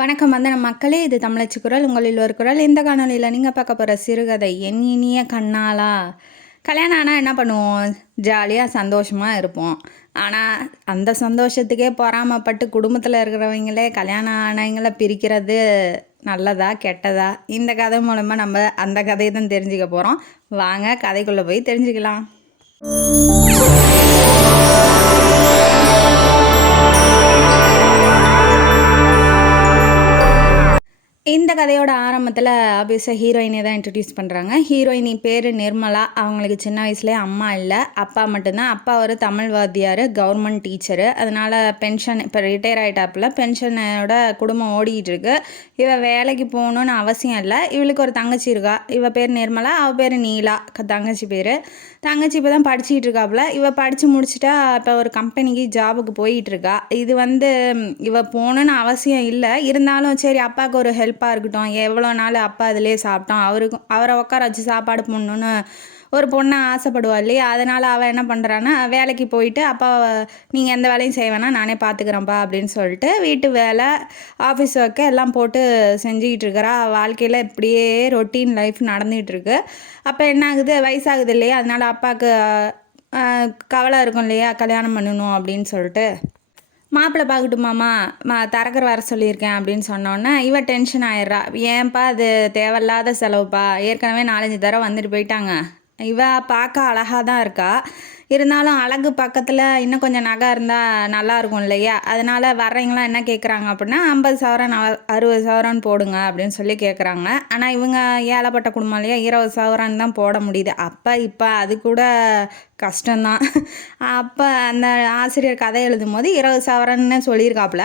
வணக்கம் வந்தனம் மக்களே, இது தமிழச்சி குரல். உங்களில் ஒரு குரல். இந்த காணொலியில் நீங்கள் பார்க்க போகிற சிறுகதை என் இனிய கண்ணாலா. கல்யாணம் ஆனால் என்ன பண்ணுவோம்? ஜாலியாக சந்தோஷமாக இருப்போம். ஆனால் அந்த சந்தோஷத்துக்கே பொறாமப்பட்டு குடும்பத்தில் இருக்கிறவங்களே கல்யாணம் ஆனவங்கள பிரிக்கிறது நல்லதா கெட்டதா? இந்த கதை மூலமாக நம்ம அந்த கதையை தான் தெரிஞ்சுக்க போகிறோம். வாங்க கதைக்குள்ளே போய் தெரிஞ்சுக்கலாம். இந்த கதையோட ஆரம்பத்தில் ஆப்வியஸாக ஹீரோயினை தான் இன்ட்ரடியூஸ் பண்ணுறாங்க. ஹீரோயினி பேர் நிர்மலா. அவங்களுக்கு சின்ன வயசுலேயே அம்மா இல்லை, அப்பா மட்டும்தான். அப்பா ஒரு தமிழ் வாத்தியார், கவர்மெண்ட் டீச்சரு. அதனால் பென்ஷன் இப்போ ரிட்டையர் ஆகிட்டாப்புல. பென்ஷனோட குடும்பம் ஓடிக்கிட்டு இருக்கு. இவ வேலைக்கு போகணுன்னு அவசியம் இல்லை. இவளுக்கு ஒரு தங்கச்சி இருக்கா. இவ பேர் நிர்மலா, அவள் பேர் நீலா. தங்கச்சி பேர். தங்கச்சி இப்போ தான் படிச்சுக்கிட்டு இருக்காப்புல. இவ படித்து முடிச்சுட்டா இப்போ ஒரு கம்பெனிக்கு ஜாபுக்கு போயிட்டுருக்கா. இது இவ போகணுன்னு அவசியம் இல்லை. இருந்தாலும் சரி அப்பாவுக்கு ஒரு ஹெல்ப்பாக இருக்கட்டும், எவ்வளோ நாள் அப்பா அதிலே சாப்பிட்டோம், அவரை உட்கார வச்சு சாப்பாடு போடணுன்னு ஒரு பொண்ணை ஆசைப்படுவா இல்லையா? அதனால் அவள் என்ன பண்ணுறான்னா வேலைக்கு போயிட்டு, அப்பா நீங்கள் எந்த வேலையும் செய்ய வேணாம், நானே பார்த்துக்கிறேன்ப்பா அப்படின்னு சொல்லிட்டு வீட்டு வேலை, ஆஃபீஸ் ஒர்க்கு எல்லாம் போட்டு செஞ்சுக்கிட்டு இருக்கிறா. வாழ்க்கையில் இப்படியே ரொட்டீன் லைஃப் நடந்துகிட்ருக்கு. அப்போ என்ன ஆகுது, வயசாகுது இல்லையா? அதனால் அப்பாவுக்கு கவலை இருக்கும் இல்லையா, கல்யாணம் பண்ணணும் அப்படின்னு சொல்லிட்டு. மாப்பிள்ளை பார்க்கட்டுமாம்மா, தரகர் வர சொல்லியிருக்கேன் அப்படின்னு சொன்னோன்னே இவ டென்ஷன் ஆயிடுறா. ஏன்ப்பா அது தேவையில்லாத செலவுப்பா, ஏற்கனவே 4-5 தடவை வந்துட்டு போயிட்டாங்க. இவ பார்க்க அழகாக தான் இருக்கா. இருந்தாலும் அழகு பக்கத்தில் இன்னும் கொஞ்சம் நகை இருந்தால் நல்லாயிருக்கும் இல்லையா? அதனால் வர்றவங்களாம் என்ன கேட்குறாங்க அப்படின்னா 50,000 60,000 போடுங்க அப்படின்னு சொல்லி கேட்குறாங்க. ஆனால் இவங்க ஏழைப்பட்ட குடும்பம் இல்லையா, 20,000 தான் போட முடியுது. இப்போ அது கூட கஷ்டம்தான். அப்போ அந்த ஆசிரியர் கதை எழுதும் போது 20,000 சொல்லியிருக்காப்புல.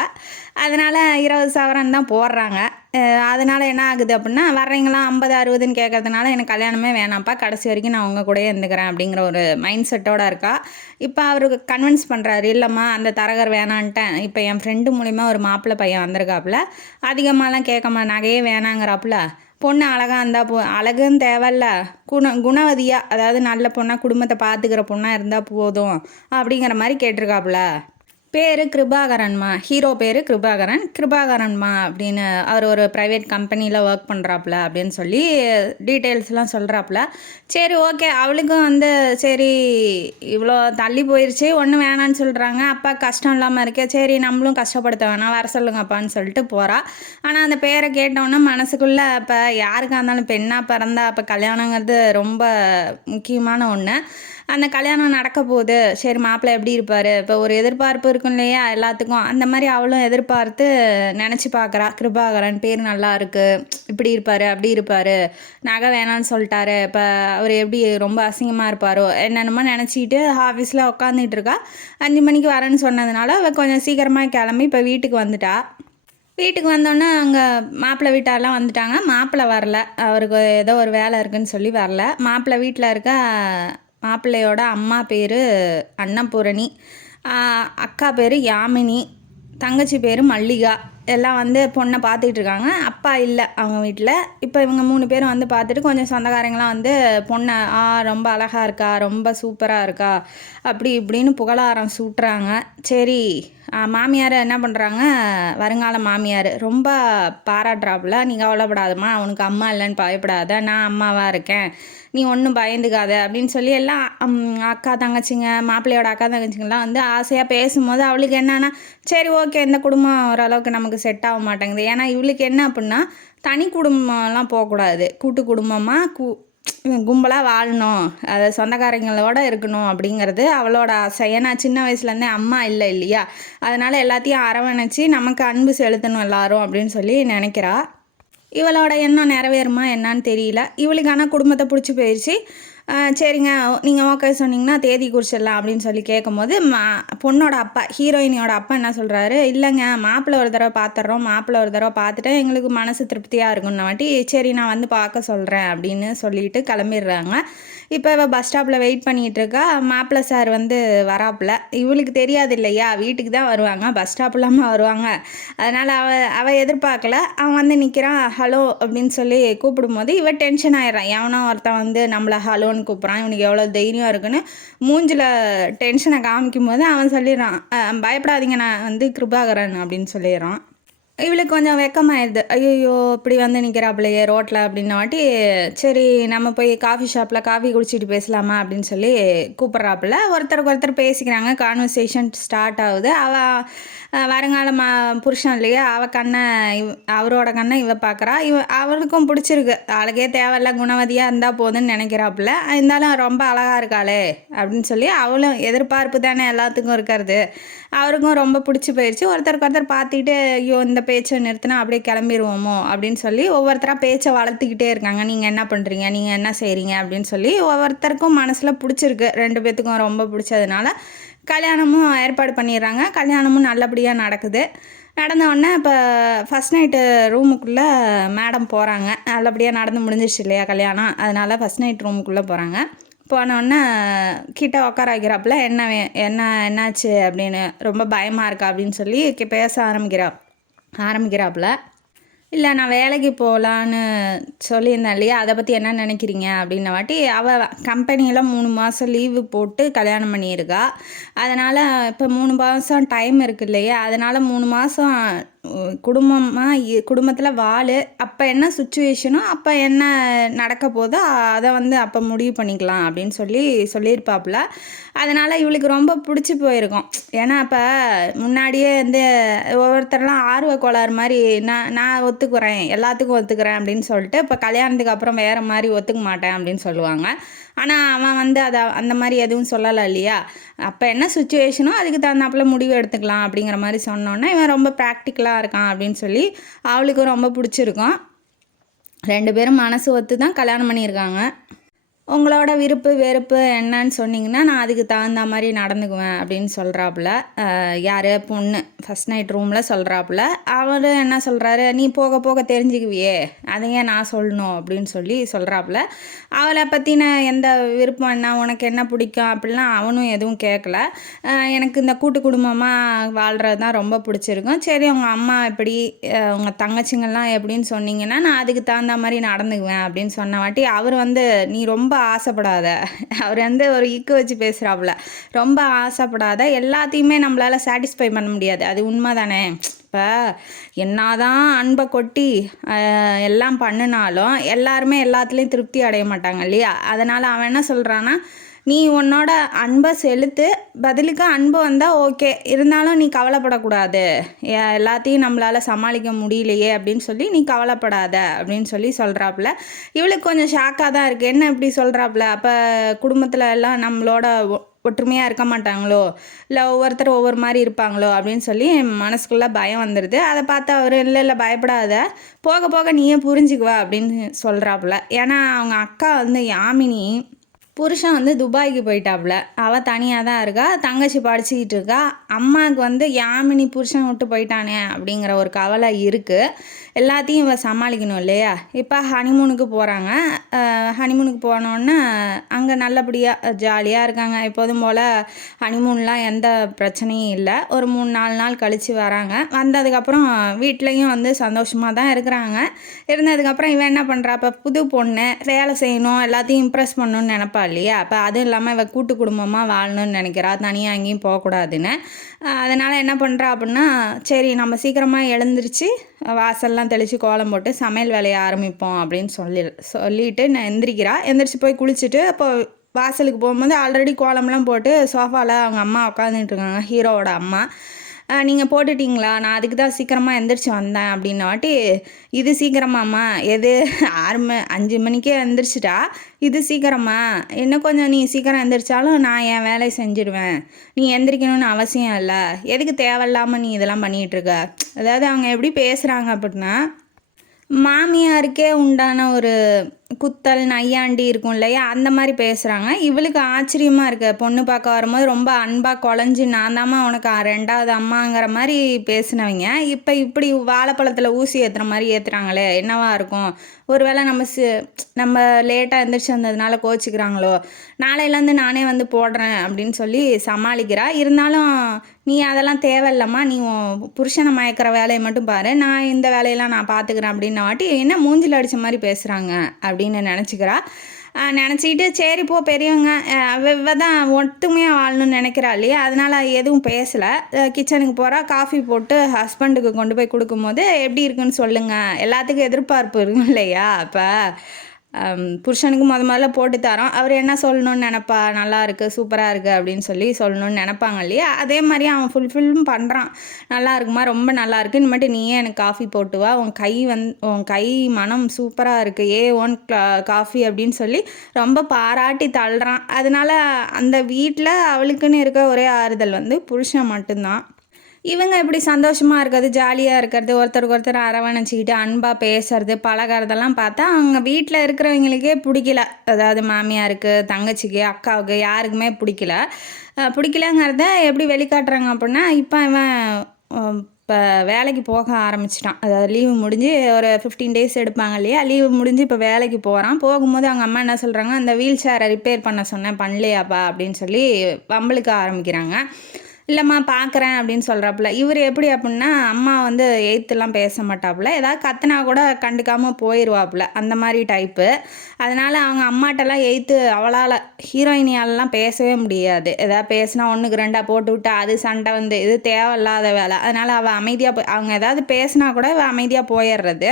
அதனால் 20,000 தான் போடுறாங்க. அதனால் என்ன ஆகுது அப்படின்னா, வர்றவங்களாம் 50-60ன்னு கேட்கறதுனால எனக்கு கல்யாணமே வேணாம்ப்பா, கடைசி வரைக்கும் நான் உங்கள் கூடயே இருந்துக்கிறேன் அப்படிங்கிற ஒரு மைண்ட் செட்டோடு இருக்கா. இப்போ அவருக்கு கன்வின்ஸ் பண்ணுறாரு, இல்லைம்மா அந்த தரகர் வேணான்ட்டேன், இப்போ என் ஃப்ரெண்டு மூலிமா ஒரு மாப்பிள்ளை பையன் வந்திருக்காப்புல, அதிகமாகலாம் கேட்காம நகையே வேணாங்கிறாப்புல. பொண்ணு அழகாக இருந்தால் அழகுன்னு தேவையில்ல, குணவதியாக, அதாவது நல்ல பொண்ணாக குடும்பத்தை பார்த்துக்கிற பொண்ணாக இருந்தால் போதும் அப்படிங்கிற மாதிரி கேட்டிருக்காப்புல. பேர் கிருபாகரன்மா, ஹீரோ பேர் கிருபாகரன்மா அப்படின்னு அவர் ஒரு ப்ரைவேட் கம்பெனியில் ஒர்க் பண்ணுறாப்புல அப்படின்னு சொல்லி டீட்டெயில்ஸ்லாம் சொல்கிறாப்புல. சரி ஓகே, அவளுக்கும் சரி இவ்வளோ தள்ளி போயிடுச்சு, ஒன்றும் வேணான்னு சொல்கிறாங்க, அப்பா கஷ்டம் இல்லாமல் இருக்கே, சரி நம்மளும் கஷ்டப்படுத்த வேணாம், வர சொல்லுங்கப்பான்னு சொல்லிட்டு போகிறா. ஆனால் அந்த பேரை கேட்டோன்னே மனசுக்குள்ளே இப்போ யாருக்காக இருந்தாலும் பெண்ணாக பிறந்தா அப்போ கல்யாணங்கிறது ரொம்ப முக்கியமான ஒன்று. அந்த கல்யாணம் நடக்க போகுது, சரி மாப்பிள்ளை எப்படி இருப்பார், இப்போ ஒரு எதிர்பார்ப்பு இருக்கும் இல்லையா எல்லாத்துக்கும், அந்த மாதிரி அவளும் எதிர்பார்த்து நினச்சி பார்க்குறா. கிருபாகரன் பேர் நல்லா இருக்குது, இப்படி இருப்பார் அப்படி இருப்பார், நகை வேணான்னு சொல்லிட்டாரு, இப்போ அவர் எப்படி ரொம்ப அசிங்கமாக இருப்பாரோ என்னென்னமோ நினச்சிக்கிட்டு ஆஃபீஸில் உட்காந்துட்டு இருக்கா. 5 மணிக்கு வரேன்னு சொன்னதுனால அவள் கொஞ்சம் சீக்கிரமாக கிளம்பி இப்போ வீட்டுக்கு வந்துட்டா. வீட்டுக்கு வந்தோன்னே அங்கே மாப்பிள்ளை வீட்டாரெலாம் வந்துட்டாங்க. மாப்பிள்ளை வரல, அவருக்கு ஏதோ ஒரு வேலை இருக்குதுன்னு சொல்லி வரல. மாப்பிள்ளை வீட்டில் இருக்க மாப்பிள்ளையோட அம்மா பேர் அன்னபூரணி, அக்கா பேர் யாமினி, தங்கச்சி பேர் மல்லிகா. எல்லாம் பொண்ணை பார்த்துக்கிட்டு இருக்காங்க. அப்பா இல்லை அவங்க வீட்டில். இப்போ இவங்க 3 பேரும் பார்த்துட்டு கொஞ்சம் சொந்தக்காரங்களாம் பொண்ணை ரொம்ப அழகாக இருக்கா, ரொம்ப சூப்பராக இருக்கா, அப்படி இப்படின்னு புகழாரம் சூட்டுறாங்க. சரி மாமியார் என்ன பண்ணுறாங்க, வருங்கால மாமியார் ரொம்ப பாராட்டுறாப்புல. நீ கவலைப்படாதம்மா, அவனுக்கு அம்மா இல்லைன்னு பயப்படாத, நான் அம்மாவாக இருக்கேன், நீ ஒன்றும் பயந்துக்காத அப்படின்னு சொல்லி எல்லாம் அக்கா தங்கச்சிங்க, மாப்பிள்ளையோட அக்கா தங்கச்சிங்கெல்லாம் ஆசையாக பேசும்போது அவளுக்கு என்னன்னா சரி ஓகே, இந்த குடும்பம் ஓரளவுக்கு நமக்கு செட் ஆக மாட்டேங்குது. ஏன்னா இவளுக்கு என்ன அப்படின்னா தனி குடும்பம்லாம் போகக்கூடாது, கூட்டு குடும்பமாக கும்பலாக வாழணும், அதை சொந்தக்காரங்களோட இருக்கணும் அப்படிங்கிறது அவளோட ஆசை. ஏன்னா சின்ன வயசுலேருந்தே அம்மா இல்லை இல்லையா, அதனால் எல்லாத்தையும் அரவணைச்சி நமக்கு அன்பு செலுத்தணும் எல்லாரும் அப்படின்னு சொல்லி நினைக்கிறா. இவளோட எண்ணம் நிறைவேறுமா என்னான்னு தெரியல. இவளுக்கு ஆனால் குடும்பத்தை பிடிச்சி போயிடுச்சு. சரிங்க நீங்கள் ஓகே சொன்னீங்கன்னா தேதி குறிச்சிடலாம் அப்படின்னு சொல்லி கேட்கும்போது பொண்ணோட அப்பா, ஹீரோயினியோட அப்பா என்ன சொல்கிறாரு, இல்லைங்க மாப்பிள்ளை ஒரு தடவை பார்த்துட்றோம், மாப்பிள்ளை ஒரு தடவை பார்த்துட்டு எங்களுக்கு மனசு திருப்தியாக இருக்குன்னு வாட்டி சரி நான் பார்க்க சொல்கிறேன் அப்படின்னு சொல்லிட்டு கிளம்பிடுறாங்க. இப்போ இவள் பஸ் ஸ்டாப்பில் வெயிட் பண்ணிகிட்டு இருக்கா. மாப்பிள்ளை சார் வராப்புல. இவளுக்கு தெரியாது இல்லையா, வீட்டுக்கு தான் வருவாங்க, பஸ் ஸ்டாப் இல்லாமல் வருவாங்க. அதனால் அவள் எதிர்பார்க்கல. அவன் நிற்கிறான், ஹலோ அப்படின்னு சொல்லி கூப்பிடும்போது இவள் டென்ஷன் ஆயிடுறான். எவனோ ஒருத்தன் நம்மளை ஹலோன்னு கூப்பிட்றான், இவனுக்கு எவ்வளோ தைரியம் இருக்குன்னு மூஞ்சில் டென்ஷனை காமிக்கும் போது அவன் சொல்லிடுறான், பயப்படாதீங்க நான் கிருபாகரன் அப்படின்னு சொல்லிடுறான். இவளுக்கு கொஞ்சம் வெக்கமாயிடுது. ஐயய்யோ! இப்படி வந்து நிற்கிறாப்புலையே ரோட்ல அப்படின்னவாட்டி, சரி நம்ம போய் காஃபி ஷாப்பில் காஃபி குடிச்சிட்டு பேசலாமா அப்படின்னு சொல்லி கூப்பிட்றாப்புல. ஒருத்தருக்கு ஒருத்தர் பேசிக்கிறாங்க. கான்வர்சேஷன் ஸ்டார்ட் ஆகுது. வருங்கால புருஷன் இல்லையா, அவரோட கண்ணை இவ பார்க்குறா. அவளுக்கும் பிடிச்சிருக்கு. அழகே தேவையில்ல, குணவதியாக இருந்தால் போதுன்னு நினைக்கிறாப்புல. இருந்தாலும் ரொம்ப அழகாக இருக்காளே அப்படின்னு சொல்லி அவளும் எதிர்பார்ப்பு தானே எல்லாத்துக்கும் இருக்கிறது. அவருக்கும் ரொம்ப பிடிச்சி போயிடுச்சு. ஒருத்தருக்கு ஒருத்தர் பார்த்துக்கிட்டு, ஐயோ இந்த பேச்சை நிறுத்தினா அப்படியே கிளம்பிடுவோமோ அப்படின்னு சொல்லி ஒவ்வொருத்தராக பேச்சை வளர்த்துக்கிட்டே இருக்காங்க. நீங்கள் என்ன பண்ணுறீங்க, நீங்கள் என்ன செய்கிறீங்க அப்படின்னு சொல்லி ஒவ்வொருத்தருக்கும் மனசில் பிடிச்சிருக்கு. 2 பேர்த்துக்கும் ரொம்ப பிடிச்சதுனால கல்யாணமும் ஏற்பாடு பண்ணிடுறாங்க. கல்யாணமும் நல்லபடியாக நடக்குது. நடந்தவுடனே இப்போ ஃபஸ்ட் நைட்டு ரூமுக்குள்ளே மேடம் போகிறாங்க. நல்லபடியாக நடந்து முடிஞ்சிருச்சு இல்லையா கல்யாணம், அதனால் ஃபஸ்ட் நைட் ரூமுக்குள்ளே போகிறாங்க. போனோடனே கிட்ட உட்கார வைக்கிறாப்புல, என்னாச்சு அப்படின்னு, ரொம்ப பயமாக இருக்கா அப்படின்னு சொல்லி பேச ஆரம்பிக்கிறாப்புல. இல்லை நான் வேலைக்கு போகலான்னு சொல்லியிருந்தேன் இல்லையா, அதை பற்றி என்ன நினைக்கிறீங்க அப்படின்ன வாட்டி, அவள் கம்பெனியில் 3 மாதம் லீவு போட்டு கல்யாணம் பண்ணியிருக்கா. அதனால் இப்போ 3 மாதம் டைம் இருக்கு இல்லையா, அதனால் 3 மாதம் குடும்பத்தில் அப்போ என்ன சுச்சுவேஷனோ அப்போ என்ன நடக்க போதோ அதை வந்து அப்போ முடிவு பண்ணிக்கலாம் அப்படின்னு சொல்லியிருப்பாப்புல. அதனால் இவளுக்கு ரொம்ப பிடிச்சி போயிருக்கும். ஏன்னா அப்போ முன்னாடியே வந்து ஒவ்வொருத்தரெலாம் ஆர்வ கோளாறு மாதிரி நான் ஒத்துக்கிறேன், எல்லாத்துக்கும் ஒத்துக்கிறேன் அப்படின்னு சொல்லிட்டு, இப்போ கல்யாணத்துக்கு அப்புறம் வேறு மாதிரி ஒத்துக்க மாட்டேன் அப்படின்னு சொல்லுவாங்க. ஆனால் அவன் வந்து அந்த மாதிரி எதுவும் சொல்லலை இல்லையா. அப்போ என்ன சுச்சுவேஷனோ அதுக்கு தகுந்தாப்புல முடிவு எடுத்துக்கலாம் அப்படிங்கிற மாதிரி சொன்னோன்னே இவன் ரொம்ப ப்ராக்டிக்கலாக இருக்கான் அப்படின்னு சொல்லி அவளுக்கும் ரொம்ப பிடிச்சிருக்கும். 2 பேரும் மனசு ஒத்து தான் கல்யாணம் பண்ணியிருக்காங்க. உங்களோட விருப்பு வெறுப்பு என்னன்னு சொன்னீங்கன்னா நான் அதுக்கு தகுந்த மாதிரி நடந்துக்குவேன் அப்படின்னு சொல்கிறாப்புல. யார் பொண்ணு ஃபஸ்ட் நைட் ரூமில் சொல்கிறாப்புல. அவர் என்ன சொல்கிறாரு, நீ போக போக தெரிஞ்சுக்குவியே, அதையே நான் சொல்லணும் அப்படின்னு சொல்கிறாப்புல. அவளை பற்றின எந்த விருப்பம் என்ன, உனக்கு என்ன பிடிக்கும் அப்படிலாம் அவனும் எதுவும் கேட்கல. எனக்கு இந்த கூட்டு குடும்பமாக வாழ்கிறது தான் ரொம்ப பிடிச்சிருக்கும். சரி உங்கள் அம்மா எப்படி, உங்கள் தங்கச்சிங்கள்லாம் எப்படின்னு சொன்னீங்கன்னா நான் அதுக்கு தகுந்த மாதிரி நடந்துக்குவேன் அப்படின்னு சொன்ன வாட்டி, அவர் வந்து நீ ரொம்ப ஆசைப்படாத, அவர் வந்து ஒரு இக்கு வச்சு பேசுகிறாப்புல, ரொம்ப ஆசைப்படாத, எல்லாத்தையுமே நம்மளால் சாட்டிஸ்ஃபை பண்ண முடியாது, அது உண்மை தானே. இப்போ என்னதான் அன்பை கொட்டி எல்லாம் பண்ணினாலும் எல்லாருமே எல்லாத்துலேயும் திருப்தி அடைய மாட்டாங்க இல்லையா. அதனால் அவன் என்ன சொல்கிறான்னா, நீ உன்னோட அன்பை செலுத்து, பதிலுக்கு அன்பு வந்தால் ஓகே, இருந்தாலும் நீ கவலைப்படக்கூடாது, எல்லாத்தையும் நம்மளால் சமாளிக்க முடியலையே அப்படின்னு சொல்லி நீ கவலைப்படாத அப்படின்னு சொல்கிறாப்புல. இவளுக்கு கொஞ்சம் ஷாக்காக தான் இருக்குது. என்ன இப்படி சொல்கிறாப்புல, அப்போ குடும்பத்தில் எல்லாம் நம்மளோட ஒற்றுமையாக இருக்க மாட்டாங்களோ, இல்லை ஒவ்வொருத்தர் ஒவ்வொரு மாதிரி இருப்பாங்களோ அப்படின்னு சொல்லி மனசுக்குள்ளே பயம் வந்துடுது. அதை பார்த்து அவர் இல்லை பயப்படாத, போக போக நீயே புரிஞ்சுக்குவா அப்படின்னு சொல்கிறாப்புல. ஏன்னா அவங்க அக்கா வந்து யாமினி புருஷன் வந்து துபாய்க்கு போயிட்டாப்புல, அவள் தனியாக தான் இருக்கா, தங்கச்சி படிச்சுக்கிட்டு இருக்கா. அம்மாவுக்கு வந்து யாமினி புருஷன் விட்டு போயிட்டானே அப்படிங்கிற ஒரு கவலை இருக்குது. எல்லாத்தையும் இவள் சமாளிக்கணும் இல்லையா. இப்போ ஹனிமூனுக்கு போகிறாங்க. ஹனிமூனுக்கு போனோன்னே அங்கே நல்லபடியாக ஜாலியாக இருக்காங்க. எப்போதும் போல் ஹனிமூன்லாம் எந்த பிரச்சனையும் இல்லை. ஒரு 3-4 நாள் கழித்து வராங்க. வந்ததுக்கப்புறம் வீட்லேயும் வந்து சந்தோஷமாக தான் இருக்கிறாங்க. இருந்ததுக்கப்புறம் இவன் என்ன பண்ணுறா, இப்போ புது பொண்ணு, வேலை செய்யணும், எல்லாத்தையும் இம்ப்ரெஸ் பண்ணணும்னு நினப்பா இல்லையா. அப்போ அதுவும் இல்லாமல் இவள் கூட்டு குடும்பமாக வாழணும்னு நினைக்கிறா, தனியாக எங்கேயும் போகக்கூடாதுன்னு. அதனால் என்ன பண்ணுறா அப்படின்னா, சரி நம்ம சீக்கிரமாக எழுந்திரிச்சு வாசல்லாம் தெளித்து கோலம் போட்டு சமையல் வேலையை ஆரம்பிப்போம் அப்படின்னு சொல்லிட்டு நான் எந்திரிச்சு போய் குளிச்சுட்டு அப்போ வாசலுக்கு போகும்போது ஆல்ரெடி கோலம்லாம் போட்டு சோஃபாவில் அவங்க அம்மா உட்காந்துட்டு இருக்காங்க, ஹீரோவோட அம்மா. நீங்கள் போட்டுட்டிங்களா, நான் அதுக்கு தான் சீக்கிரமாக எந்திரிச்சு வந்தேன் அப்படின்ன வாட்டி, இது சீக்கிரமாம்மா, எது 5 மணிக்கே எந்திரிச்சிட்டா, இது சீக்கிரமா, இன்னும் கொஞ்சம் நீ சீக்கிரம் எந்திரிச்சாலும் நான் என் வேலையை செஞ்சுடுவேன், நீ எந்திரிக்கணும்னு அவசியம் இல்லை, எதுக்கு தேவையில்லாமல் நீ இதெல்லாம் பண்ணிகிட்ருக்க. அதாவது அவங்க எப்படி பேசுகிறாங்க அப்படின்னா, மாமியாருக்கே உண்டான ஒரு குத்தல் நையாண்டி இருக்கும் இல்லையா, அந்த மாதிரி பேசுகிறாங்க. இவளுக்கு ஆச்சரியமாக இருக்குது. பொண்ணு பார்க்க வரும்போது ரொம்ப அன்பாக குழஞ்சி நான் தாம்மா உனக்கு 2வது அம்மாங்கிற மாதிரி பேசினவங்க இப்போ இப்படி வாழைப்பழத்தில் ஊசி ஏற்றுற மாதிரி ஏற்றுறாங்களே, என்னவா இருக்கும். ஒருவேளை நம்ம லேட்டாக எந்திரிச்சு வந்ததுனால கோச்சிக்கிறாங்களோ, நாளையிலேருந்து நானே வந்து போடுறேன் அப்படின்னு சொல்லி சமாளிக்கிறா. இருந்தாலும் நீ அதெல்லாம் தேவையில்லம்மா, நீ புருஷனை மயக்கிற வேலையை மட்டும் பாரு, நான் இந்த வேலையெல்லாம் நான் பார்த்துக்கிறேன் அப்படின்ன வாட்டி என்ன மூஞ்சில் அடித்த மாதிரி பேசுகிறாங்க அப்படின்னு நினச்சிக்கிறா. நினச்சிக்கிட்டு சரி போ பெரியவங்க இவ தான் ஒத்துமையாக வாழணும்னு நினைக்கிறா இல்லையா, அதனால் எதுவும் பேசலை. கிச்சனுக்கு போகிறா, காஃபி போட்டு ஹஸ்பண்டுக்கு கொண்டு போய் கொடுக்கும்போது எப்படி இருக்குன்னு சொல்லுங்கள், எல்லாத்துக்கும் எதிர்பார்ப்பு இருக்கும் இல்லையா. அப்போ புருஷனுக்கு முதல்ல போட்டு தரோம், அவர் என்ன சொல்லணும்னு நினப்பா, நல்லா இருக்குது சூப்பராக இருக்குது அப்படின்னு சொல்லணும்னு நினப்பாங்க இல்லையா. அதே மாதிரி அவன் ஃபுல்ஃபில்லும் பண்ணுறான். நல்லா இருக்குமா, ரொம்ப நல்லா இருக்குது, இனிமேட்டு நீயே எனக்கு காஃபி போட்டு வா, உன் கை மனம் சூப்பராக இருக்குது, A1 காஃபி அப்படின்னு சொல்லி ரொம்ப பாராட்டி தள்ளுறான். அதனால அந்த வீட்டில் அவளுக்குன்னு இருக்க ஒரே ஆறுதல் புருஷன் மட்டும்தான். இவங்க இப்படி சந்தோஷமாக இருக்கிறது, ஜாலியாக இருக்கிறது, ஒருத்தருக்கு ஒருத்தர் அரவணைச்சிக்கிட்டு அன்பாக பேசுறது, பழகிறதெல்லாம் பார்த்தா அவங்க வீட்டில் இருக்கிறவங்களுக்கே பிடிக்கல. அதாவது மாமியாருக்கு, தங்கச்சிக்கு, அக்காவுக்கு யாருக்குமே பிடிக்கலங்கிறத எப்படி வெளிக்காட்டுறாங்க அப்படின்னா, இப்போ இவன் இப்போ வேலைக்கு போக ஆரம்பிச்சிட்டான். அதாவது லீவு முடிஞ்சு ஒரு 15 டேஸ் எடுப்பாங்க இல்லையா, லீவு முடிஞ்சு இப்போ வேலைக்கு போகிறான். போகும்போது அவங்க அம்மா என்ன சொல்கிறாங்க, அந்த வீல் சேரை ரிப்பேர் பண்ண சொன்னேன் பண்ணலையாப்பா அப்படின்னு சொல்லி வம்பளுக்க ஆரம்பிக்கிறாங்க. இல்லைம்மா பார்க்குறேன் அப்படின்னு சொல்கிறாப்புல. இவர் எப்படி அப்படின்னா, அம்மா எய்த்துலாம் பேச மாட்டாப்புல, ஏதாவது கத்துனா கூட கண்டுக்காமல் போயிடுவாப்புல, அந்த மாதிரி டைப்பு. அதனால் அவங்க அம்மாட்டெல்லாம் எய்த்து அவளால் ஹீரோயினியாலெலாம் பேசவே முடியாது. எதாவது பேசினா 1க்கு 2 போட்டு விட்டு அது சண்டை இது தேவையில்லாத வேலை. அதனால் அவள் அமைதியாக அவங்க ஏதாவது பேசினா கூட அமைதியாக போயிடுறது.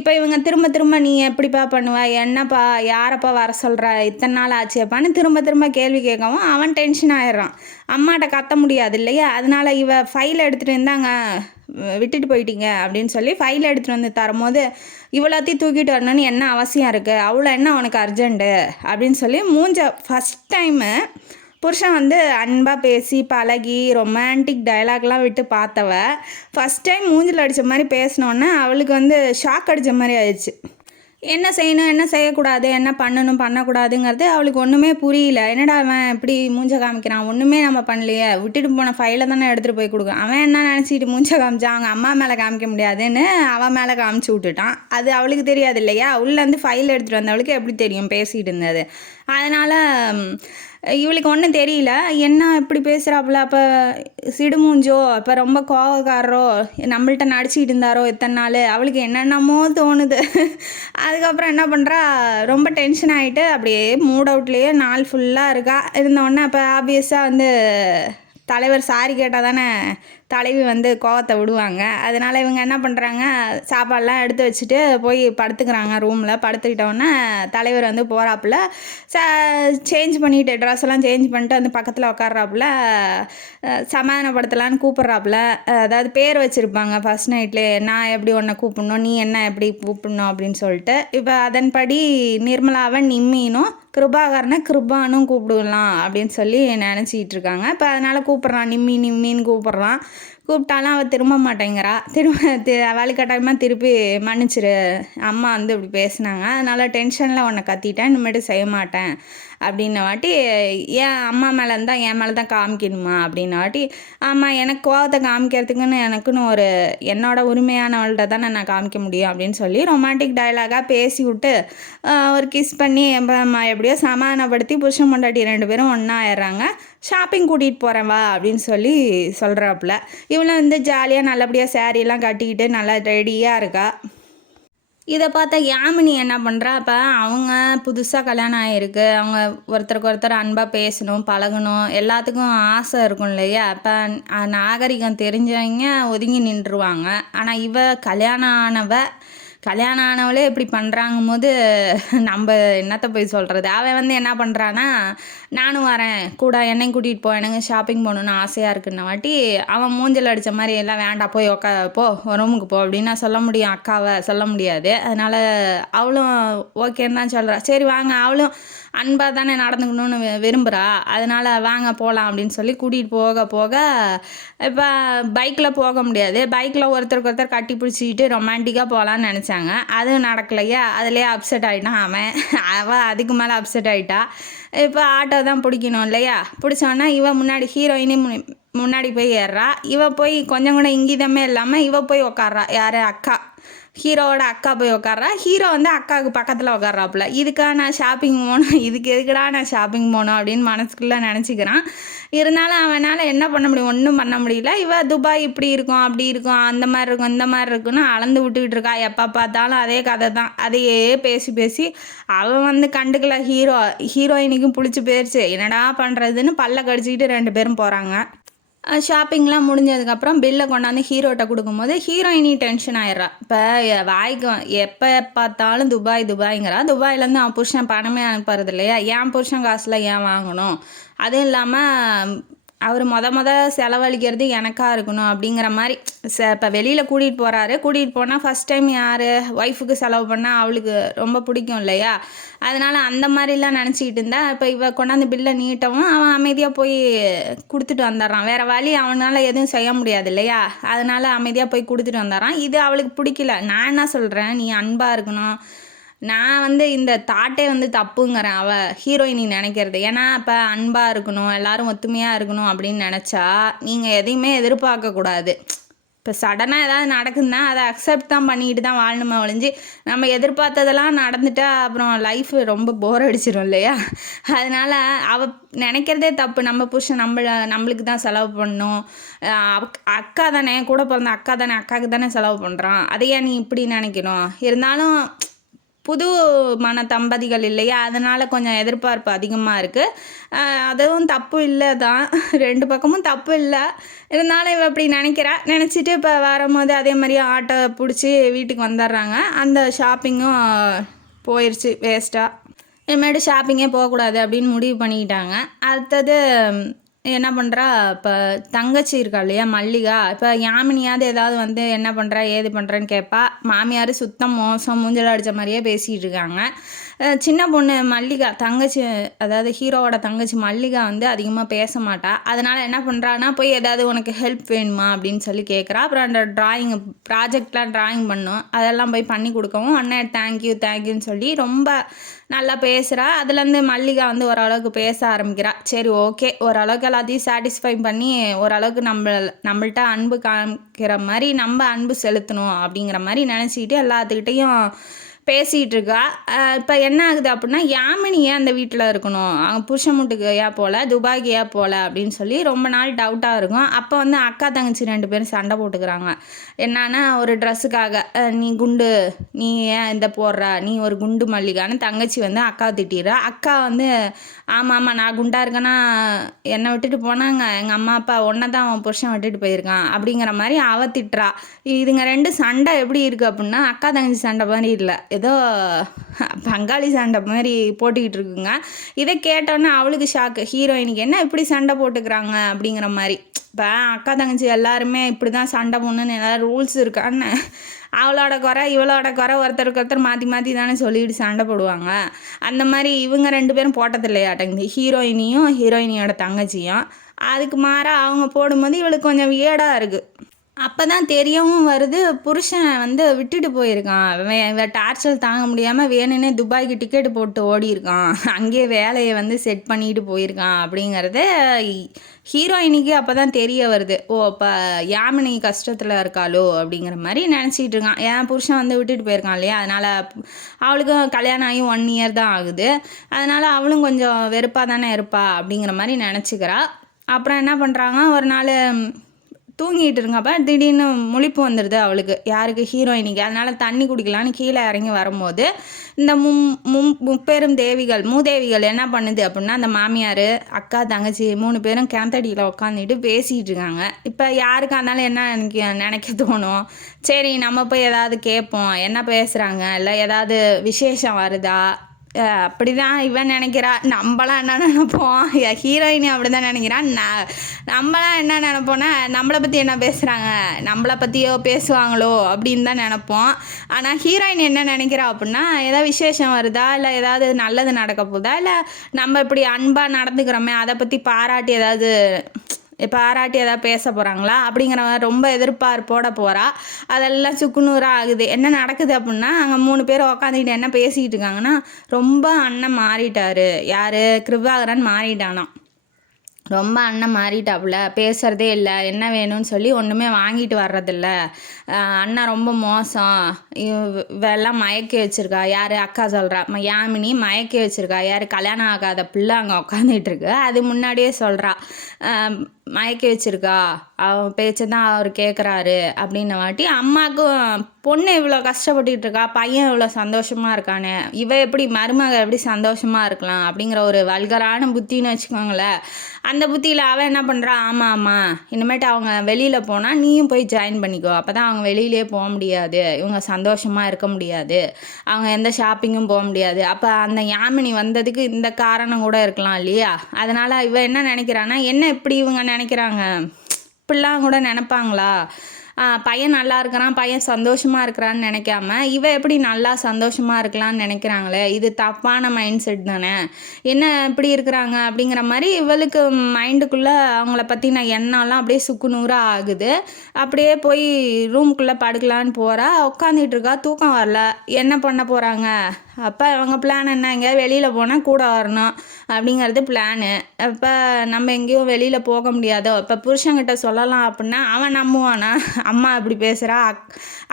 இப்போ இவங்க திரும்ப திரும்ப நீ எப்படிப்பா பண்ணுவ, என்னப்பா யாரப்பா வர சொல்கிற, இத்தனை நாள் ஆச்சுப்பான்னு திரும்ப கேள்வி கேட்கவும் அவன் டென்ஷன் ஆயிடுறான். அம்மாட்ட கத்த முடியாது இல்லையா. அதனால் இவ ஃபைல் எடுத்துகிட்டு இருந்தாங்க, விட்டுட்டு போயிட்டீங்க அப்படின்னு சொல்லி ஃபைல் எடுத்துகிட்டு வந்து தரும்போது, இவ்வளோத்தையும் தூக்கிட்டு வரணும்னு என்ன அவசியம் இருக்குது, அவ்வளோ என்ன உனக்கு அர்ஜென்ட்டு அப்படின்னு சொல்லி ஃபஸ்ட் டைமு புருஷன் அன்பாக பேசி பழகி ரொமான்டிக் டைலாக்லாம் விட்டு பார்த்தவ ஃபஸ்ட் டைம் மூஞ்சில் அடித்த மாதிரி பேசினோன்னே அவளுக்கு ஷாக் அடித்த மாதிரி ஆயிடுச்சு. என்ன செய்யணும், என்ன செய்யக்கூடாது, என்ன பண்ணணும் பண்ணக்கூடாதுங்கிறது அவளுக்கு ஒன்றுமே புரியல. என்னடா அவன் இப்படி மூஞ்ச காமிக்கிறான், ஒன்றுமே நம்ம பண்ணலையே, விட்டுட்டு போன ஃபைலை தானே எடுத்துகிட்டு போய் கொடுக்குறான், அவன் என்ன நினச்சிட்டு மூஞ்ச காமிச்சான், அவங்க அம்மா மேலே காமிக்க முடியாதுன்னு அவன் மேலே காமிச்சு விட்டுட்டான். அது அவளுக்கு தெரியாது இல்லையா, உள்ளேருந்து ஃபைல் எடுத்துகிட்டு வந்தவளுக்கு எப்படி தெரியும் பேசிகிட்டு இருந்தது. அதனால் இவளுக்கு ஒன்றும் தெரியல, என்ன இப்படி பேசுகிறாப்புல, அப்போ சிடுமூஞ்சோ, இப்போ ரொம்ப கோவக்காரரோ, நம்மள்கிட்ட நடிச்சிக்கிட்டு இருந்தாரோ இத்தனை நாள், அவளுக்கு என்னென்னமோ தோணுது. அதுக்கப்புறம் என்ன பண்ணுறா, ரொம்ப டென்ஷன் ஆகிட்டு அப்படியே மூட் அவுட்லேயே நாள் ஃபுல்லாக இருக்கா. இருந்தோடனே அப்போ ஆப்வியஸாக தலைவர் சாரி கேட்டால் தானே தலைவி கோவத்தை விடுவாங்க. அதனால் இவங்க என்ன பண்ணுறாங்க, சாப்பாடெலாம் எடுத்து வச்சுட்டு போய் படுத்துக்கிறாங்க ரூமில். படுத்துக்கிட்டோன்னே தலைவர் போகிறாப்புல, சேஞ்ச் பண்ணிவிட்டு ட்ரெஸ் எல்லாம் சேஞ்ச் பண்ணிட்டு பக்கத்தில் உட்கார்றாப்புல, சமாதானப்படுத்தலான்னு கூப்பிட்றாப்புல. அதாவது பேர் வச்சுருப்பாங்க ஃபஸ்ட் நைட்லேயே, நான் எப்படி உன்னை கூப்பிடணும், நீ என்ன எப்படி கூப்பிடணும் அப்படின்னு சொல்லிட்டு. இப்போ அதன்படி நிர்மலாவை நிம்மினும் கிருபாகரனை கிருபானும் கூப்பிடுலாம் அப்படின்னு சொல்லி நினச்சிக்கிட்டு இருக்காங்க. இப்போ அதனால் கூப்பிட்றான், நிம்மின்னு கூப்பிட்றான். கூப்பிட்டாலும் அவள் திரும்ப மாட்டேங்கிறா. வலுக்கட்டாயமாக திருப்பி மன்னிச்சிரு, அம்மா இப்படி பேசினாங்க, அதனால் டென்ஷனில் உன்னை கத்திட்டேன், இனிமேட்டு செய்ய மாட்டேன் அப்படின்ன வாட்டி, ஏன் அம்மா மேலே இருந்தால் என் மேலே தான் காமிக்கணுமா அப்படின்ன வாட்டி, ஆமாம் எனக்கு கோவத்தை காமிக்கிறதுக்குன்னு எனக்குன்னு ஒரு என்னோட உரிமையானவள்கிட்ட தானே நான் காமிக்க முடியும் அப்படின்னு சொல்லி ரொமான்டிக் டைலாகாக பேசி விட்டு ஒரு கிஸ் பண்ணி எப்படியோ சமாதானப்படுத்தி புருஷன் பொண்டாட்டி 2 பேரும் ஒன்றா ஆயிடுறாங்க. ஷாப்பிங் கூட்டிகிட்டு போகிறேன் வா அப்படின்னு சொல்லி சொல்கிறாப்புல. இவளும் ஜாலியாக நல்லபடியாக சாரீலாம் கட்டிக்கிட்டு நல்லா ரெடியாக இருக்கா. இதை பார்த்தா யாமினி என்ன பண்ணுறா, அப்போ அவங்க புதுசாக கல்யாணம் ஆகிருக்கு, அவங்க ஒருத்தருக்கு ஒருத்தர் அன்பாக பேசணும் பழகணும் எல்லாத்துக்கும் ஆசை இருக்கும் இல்லையா. அப்போ நாகரிகம் தெரிஞ்சவங்க ஒதுங்கி நின்றுருவாங்க. ஆனால் கல்யாணம் ஆனவளே இப்படி பண்ணுறாங்கும் போது நம்ம என்னத்தை போய் சொல்கிறது. அவன் என்ன பண்ணுறான்னா, நானும் வரேன் கூட, என்னையும் கூட்டிகிட்டு போ, எனக்கு ஷாப்பிங் போகணுன்னு ஆசையாக இருக்குன்ன வாட்டி அவன் மூஞ்சில் அடித்த மாதிரி எல்லாம் வேண்டாம் போய் போ ரூமுக்கு போ அப்படின்னா சொல்ல முடியும், அக்காவை சொல்ல முடியாது. அதனால் அவளும் ஓகேன்னு தான் சொல்கிறா. சரி வாங்க, அவளும் அன்பாக தானே நடந்துக்கணும்னு விரும்புகிறா, அதனால் வாங்க போகலாம் அப்படின்னு சொல்லி கூட்டிகிட்டு போக இப்போ பைக்கில் போக முடியாது, பைக்கில் ஒருத்தருக்கு ஒருத்தர் கட்டி பிடிச்சிக்கிட்டு ரொமான்டிக்காக போகலான்னு நினச்சாங்க. அதுவும் நடக்கலையா, அதுலேயே அப்செட் ஆகிட்டான் அவள் அதுக்கு மேலே அப்செட் ஆகிட்டா. இப்போ ஆட்டோ தான் பிடிக்கணும் இல்லையா, பிடிச்சோன்னா இவன் முன்னாடி ஹீரோயினே முன்னாடி போய் ஏறுறா. இவ போய் கொஞ்சம் கூட இங்கீதமே இல்லாமல் இவ போய் உக்காடுறா, யார் அக்கா ஹீரோவோட அக்கா போய் உட்கார்றா. ஹீரோ வந்து அக்காவுக்கு பக்கத்தில் உட்கார்றாப்புல. இதுக்காக நான் ஷாப்பிங் போகணும், இதுக்கு எதுக்குடா நான் ஷாப்பிங் போகணும் அப்படின்னு மனசுக்குள்ளே நினச்சிக்கிறான். இருந்தாலும் அவனால் என்ன பண்ண முடியும், ஒன்றும் பண்ண முடியல. துபாய் இப்படி இருக்கும், அப்படி இருக்கும், அந்த மாதிரி இருக்கும், இந்த மாதிரி இருக்குன்னு அளந்து விட்டுக்கிட்டு இருக்கா. எப்போ பார்த்தாலும் அதே கதை தான். அதையே பேசி பேசி அவன் வந்து கண்டுக்கல. ஹீரோயினுக்கும் பிடிச்சி போயிடுச்சு. என்னடா பண்ணுறதுன்னு பல்ல கடிச்சிக்கிட்டு 2 பேரும் போகிறாங்க. ஷாப்பிங்லாம் முடிஞ்சதுக்கப்புறம் பில்லை கொண்டாந்து ஹீரோட்ட கொடுக்கும்போது ஹீரோயினி டென்ஷன் ஆயிடுறா. இப்போ வாய்க்கு எப்போ பார்த்தாலும் துபாய்ங்கிறா. துபாயிலேருந்து அவன் புருஷன் பணமே அனுப்புறது இல்லையா, என் புருஷன் காசில் ஏன் வாங்கணும், அதுவும் இல்லாமல் அவர் செலவழிக்கிறது எனக்காக இருக்கணும் அப்படிங்கிற மாதிரி. இப்போ வெளியில் கூட்டிகிட்டு போனால் ஃபஸ்ட் டைம் யார் ஒய்ஃபுக்கு செலவு பண்ணால் அவளுக்கு ரொம்ப பிடிக்கும் இல்லையா, அதனால் அந்த மாதிரிலாம் நினச்சிக்கிட்டு இருந்தா. இப்போ இவ கொண்டாந்து பில்லை நீட்டவும் அவன் அமைதியாக போய் கொடுத்துட்டு வந்துடுறான். வேறு வழி அவனால் எதுவும் செய்ய முடியாது இல்லையா, அதனால் அமைதியாக போய் கொடுத்துட்டு வந்துடுறான். இது அவளுக்கு பிடிக்கல. நான் என்ன சொல்கிறேன், நீ அன்பாக இருக்கணும், நான் வந்து இந்த தாட்டே வந்து தப்புங்கிறேன் ஹீரோயினி நினைக்கிறது. ஏன்னா இப்போ அன்பாக இருக்கணும், எல்லோரும் ஒத்துமையாக இருக்கணும் அப்படின்னு நினச்சா நீங்கள் எதையுமே எதிர்பார்க்கக்கூடாது. இப்போ சடனாக ஏதாவது நடக்குதுன்னா அதை அக்செப்ட் தான் பண்ணிக்கிட்டு தான் வாழணுமே ஒழிஞ்சு, நம்ம எதிர்பார்த்ததெல்லாம் நடந்துட்டா அப்புறம் லைஃப் ரொம்ப போர் அடிச்சிடும் இல்லையா. அதனால் அவள் நினைக்கிறதே தப்பு. நம்ம புருஷன் நம்மளுக்கு தான் செலவு பண்ணணும், அக்கா தானே, கூட பிறந்த அக்கா தானே, அக்காவுக்கு தானே செலவு பண்ணுறான், அதையே நீ இப்படி நினைக்கணும். இருந்தாலும் புது தம்பதிகள் இல்லையா, அதனால் கொஞ்சம் எதிர்பார்ப்பு அதிகமாக இருக்குது. அதுவும் தப்பு இல்லை தான், 2 பக்கமும் தப்பு இல்லை. இருந்தாலும் இவ இப்படி நினச்சிட்டு இப்போ வரும்போது அதே மாதிரி ஆட்டோ பிடிச்சி வீட்டுக்கு வந்துடுறாங்க. அந்த ஷாப்பிங்கும் போயிடுச்சு வேஸ்ட்டாக. இனிமேட்டு ஷாப்பிங்கே போகக்கூடாது அப்படின்னு முடிவு பண்ணிக்கிட்டாங்க. அடுத்தது என்ன பண்ணுறா, இப்போ தங்கச்சி இருக்கா இல்லையா மல்லிகா, இப்போ யாமினியாவது ஏதாவது வந்து என்ன பண்ணுறா ஏது பண்ணுறேன்னு கேட்பா. மாமியார் சுத்தம் மோசம், மூஞ்சல் அடித்த மாதிரியே பேசிகிட்டு இருக்காங்க. சின்ன பொண்ணு மல்லிகா தங்கச்சி, அதாவது ஹீரோவோட தங்கச்சி மல்லிகா வந்து அதிகமாக பேச மாட்டா. அதனால் என்ன பண்ணுறான்னா, போய் ஏதாவது உனக்கு ஹெல்ப் வேணுமா அப்படின்னு சொல்லி கேட்குறா. அப்புறம் அந்த ப்ராஜெக்ட்லாம் ட்ராயிங் பண்ணும், அதெல்லாம் போய் பண்ணி கொடுக்கவும் அண்ணன் தேங்க்யூன்னு சொல்லி ரொம்ப நல்லா பேசுகிறா. அதுலேருந்து மல்லிகா வந்து ஓரளவுக்கு பேச ஆரம்பிக்கிறா. சரி ஓகே, ஓரளவுக்கு எல்லாத்தையும் சாட்டிஸ்ஃபை பண்ணி ஓரளவுக்கு நம்மள்ட்ட அன்பு காமிக்கிற மாதிரி நம்ம அன்பு செலுத்தணும் அப்படிங்கிற மாதிரி நினச்சிக்கிட்டு எல்லாத்துக்கிட்டையும் பேசிகிட்டு இருக்கா. இப்போ என்ன ஆகுது அப்படின்னா, யாமினி ஏன் அந்த வீட்டில் இருக்கணும், அவங்க புருஷன் வீட்டுக்கு ஏன் போகல, துபாய்க்கு ஏன் போகல அப்படின்னு சொல்லி ரொம்ப நாள் டவுட்டாக இருக்கும். அப்போ வந்து அக்கா தங்கச்சி 2 பேரும் சண்டை போட்டுக்கிறாங்க. என்னன்னா, ஒரு ட்ரெஸ்ஸுக்காக நீ ஏன் இந்த போடுற, நீ ஒரு குண்டு மல்லிகான்னு தங்கச்சி வந்து அக்காவை திட்டிடுறா. அக்கா வந்து ஆமாம் நான் குண்டாக இருக்கேன்னா என்னை விட்டுட்டு போனாங்க, எங்கள் அம்மா அப்பா ஒன்றை தான் அவன் புருஷன் விட்டுட்டு போயிருக்கான் அப்படிங்கிற மாதிரி அவ திட்டுறா. இதுங்க 2 சண்டை எப்படி இருக்குது அப்படின்னா, அக்கா தங்கச்சி சண்டை மாதிரி இல்லை, ஏதோ பங்காளி சண்டை மாதிரி போட்டுக்கிட்டு இருக்குங்க. இதை கேட்டோன்னே அவளுக்கு ஷாக்கு. ஹீரோயினுக்கு என்ன இப்படி சண்டை போட்டுக்கிறாங்க அப்படிங்கிற மாதிரி. இப்போ அக்கா தங்கச்சி எல்லாருமே இப்படி தான் சண்டை போடணுன்னு ஏதாவது ரூல்ஸ் இருக்கான்னு, அவளோட குறை இவளோட குறை ஒருத்தருக்கு ஒருத்தர் மாற்றி தானே சொல்லிட்டு சண்டை போடுவாங்க. அந்த மாதிரி இவங்க 2 பேரும் போட்டதில்லையாட்டங்குது, ஹீரோயினியோட தங்கச்சியும். அதுக்கு மாறாக அவங்க போடும்போது இவளுக்கு கொஞ்சம் வியர்டாக இருக்குது. அப்போ தான் தெரியவும் வருது, புருஷன் வந்து விட்டுட்டு போயிருக்கான். இவன் டார்ச்சர் தாங்க முடியாமல் வேணுன்னே துபாய்க்கு டிக்கெட்டு போட்டு ஓடியிருக்கான், அங்கேயே வேலையை வந்து செட் பண்ணிட்டு போயிருக்கான் அப்படிங்கிறது ஹீரோயினிக்கு அப்போ தான் தெரிய வருது. ஓ அப்போ யாமினி கஷ்டத்தில் இருக்காளோ அப்படிங்கிற மாதிரி நினச்சிட்டு இருக்கான். என் புருஷன் வந்து விட்டுட்டு போயிருக்கான் இல்லையா, அதனால் அவளுக்கும் கல்யாணம் ஆகி 1 இயர் தான் ஆகுது, அதனால் அவளும் கொஞ்சம் வெறுப்பாக தானே இருப்பா அப்படிங்கிற மாதிரி நினச்சிக்கிறா. அப்புறம் என்ன பண்ணுறாங்க, ஒரு நாள் தூங்கிட்டு இருங்கப்ப திடீர்னு முழிப்பு வந்துடுது அவளுக்கு, யாருக்கு, ஹீரோயினிக்கு. அதனால் தண்ணி குடிக்கலான்னு கீழே இறங்கி வரும்போது இந்த முப்பெரும் மூதேவிகள் என்ன பண்ணுது அப்படின்னா, அந்த மாமியார் அக்கா தங்கச்சி 3 பேரும் கிணத்தடியில் உட்காந்துட்டு பேசிகிட்டு இருக்காங்க. இப்போ யாருக்கா இருந்தாலும் என்ன நினைக்க தோணும், சரி நம்ம போய் ஏதாவது கேட்போம், என்ன பேசுகிறாங்க, இல்லை ஏதாவது விசேஷம் வருதா, அப்படி தான் இவன் நினைக்கிறா. நம்மளாம் என்ன நினைப்போம், ஹீரோயினி அப்படி தான் நினைக்கிறான். நம்மளாம் என்ன நினைப்போன்னா, நம்மளை பற்றி என்ன பேசுகிறாங்க, நம்மளை பற்றியோ பேசுவாங்களோ அப்படின்னு தான் நினைப்போம். ஆனால் ஹீரோயின் என்ன நினைக்கிறா அப்படின்னா, ஏதாவது விசேஷம் வருதா, இல்லை ஏதாவது நல்லது நடக்க போதா, இல்லை நம்ம இப்படி அன்பாக நடந்துக்கிறோமே அதை பற்றி பாராட்டி ஏதாவது பேச போகிறாங்களா அப்படிங்கிற ரொம்ப எதிர்பார்ப்போட போகிறா. அதெல்லாம் சுக்குநூறாக ஆகுது. என்ன நடக்குது அப்படின்னா, அங்கே 3 பேர் உக்காந்துக்கிட்டு என்ன பேசிக்கிட்டு இருக்காங்கன்னா, ரொம்ப அண்ணன் மாறிட்டாரு, யார், கிருபாகரன் மாறிட்டானாம். ரொம்ப அண்ணன் மாறிட்டாப்புல, பேசுறதே இல்லை, என்ன வேணும்னு சொல்லி ஒன்றுமே வாங்கிட்டு வர்றதில்ல. அண்ணன் ரொம்ப மோசம், இவெல்லாம் மயக்கி வச்சிருக்கா, யார் அக்கா சொல்கிறா, யாமினி மயக்கி வச்சிருக்கா, யார் கல்யாணம் ஆகாத பிள்ளை அங்கே உட்காந்துட்டு இருக்கு, அது முன்னாடியே சொல்கிறா, மயக்கி வச்சிருக்கா, அவன் பேச்சு தான் அவர் கேட்குறாரு அப்படின்ன வாட்டி அம்மாவுக்கும் பொண்ணு இவ்வளோ கஷ்டப்பட்டுட்டு இருக்கா, பையன் இவ்வளோ சந்தோஷமாக இருக்கானே, இவ எப்படி மருமக எப்படி சந்தோஷமாக இருக்கலாம் அப்படிங்கிற ஒரு வல்கரான புத்தின்னு வச்சுக்கோங்களேன். அந்த புத்தியில் அவன் என்ன பண்ணுறா, ஆமாம் ஆமாம் இனிமேட்டு அவங்க வெளியில் போனால் நீயும் போய் ஜாயின் பண்ணிக்கோ, அப்போ தான் அவங்க வெளியிலே போக முடியாது, இவங்க சந்தோஷமாக இருக்க முடியாது, அவங்க எந்த ஷாப்பிங்கும் போக முடியாது. அப்போ அந்த யாமினி வந்ததுக்கு இந்த காரணம் கூட இருக்கலாம் இல்லையா. அதனால் இவ என்ன நினைக்கிறான்னா, என்ன இப்படி இவங்க நினைக்கிறாங்க, இப்படிலாம் கூட நினைப்பாங்களா, பையன் நல்லா இருக்கிறான், பையன் சந்தோஷமாக இருக்கிறான்னு நினைக்காம இவ எப்படி நல்லா சந்தோஷமாக இருக்கலான்னு நினைக்கிறாங்களே, இது தப்பான மைண்ட் செட் தானே, என்ன இப்படி இருக்கிறாங்க அப்படிங்கிற மாதிரி இவளுக்கு மைண்டுக்குள்ளே அவங்கள பற்றின எண்ணம்லாம் அப்படியே சுக்குநூறாக ஆகுது. அப்படியே போய் ரூமுக்குள்ளே படுக்கலான்னு போகிறா, உட்காந்துட்டு இருக்கா, தூக்கம் வரல, என்ன பண்ண போகிறாங்க, அப்போ அவங்க பிளான் என்ன, எங்கேயாவது வெளியில் போனால் கூட வரணும் அப்படிங்கிறது பிளானு. அப்போ நம்ம எங்கேயும் வெளியில் போக முடியாதோ, இப்போ புருஷன்கிட்ட சொல்லலாம் அப்படின்னா அவன் நம்புவானா, அம்மா இப்படி பேசுகிறா,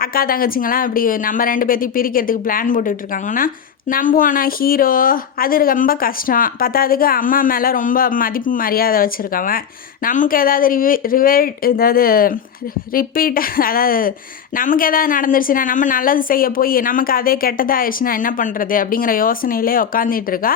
அக்கா தங்கச்சிங்களாம் இப்படி நம்ம 2 பேர்த்தையும் பிரிக்கிறதுக்கு பிளான் போட்டுட்ருக்காங்கன்னா நம்புவானா ஹீரோ, அது ரொம்ப கஷ்டம். பத்தாதுக்கு அம்மா மேலே ரொம்ப மதிப்பு மரியாதை வச்சுருக்கவன், நமக்கு ஏதாவது ஏதாவது ரிப்பீட், அதாவது நமக்கு ஏதாவது நடந்துருச்சுன்னா, நம்ம நல்லது செய்ய போய் நமக்கு அதே கெட்டதாகிடுச்சுன்னா என்ன பண்ணுறது அப்படிங்கிற யோசனையிலே உக்காந்துட்டு இருக்கா.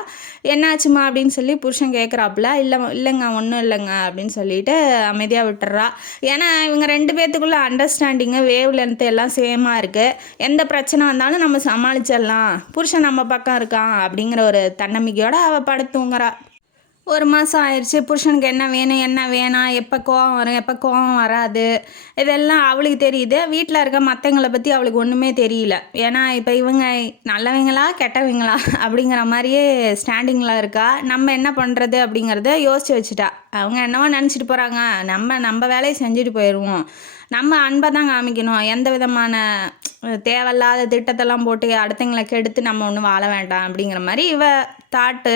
என்னாச்சுமா அப்படின்னு சொல்லி புருஷன் கேட்குறாப்புல, இல்லைங்க ஒன்றும் இல்லைங்க அப்படின்னு சொல்லிட்டு அமைதியாக விட்டுறா. ஏன்னா இவங்க 2 பேர்த்துக்குள்ளே அண்டர்ஸ்டாண்டிங்கு வேவ் லென்த்து எல்லாம் சேமாக இருக்குது, எந்த பிரச்சனை வந்தாலும் நம்ம சமாளிச்சிடலாம், புருஷன் நம்ம பக்கம் இருக்கான் அப்படிங்கிற ஒரு தன்னம்பிக்கையோடு அவள் படுத்துங்கிறா. 1 மாதம் ஆயிடுச்சு, புருஷனுக்கு என்ன வேணும் என்ன வேணாம், எப்போ கோவம் வரும் எப்போ கோவம் வராது, இதெல்லாம் அவளுக்கு தெரியுது. வீட்டில் இருக்க மற்றவங்களை பற்றி அவளுக்கு ஒன்றுமே தெரியல. ஏன்னா இப்போ இவங்க நல்லவங்களா கெட்டவங்களா அப்படிங்கிற மாதிரியே ஸ்டாண்டிங்கில் இருக்கா. நம்ம என்ன பண்ணுறது அப்படிங்கிறத யோசித்து வச்சுட்டா. அவங்க என்னவோ நினச்சிட்டு போகிறாங்க, நம்ம வேலையை செஞ்சுட்டு போயிடுவோம், நம்ம அன்பை தான் காமிக்கணும், எந்த விதமான தேவையில்லாத திட்டத்தெல்லாம் போட்டு அடுத்தவங்களை கெடுத்து நம்ம ஒன்றும் வாழ வேண்டாம் அப்படிங்கிற மாதிரி இவ தாட்டு,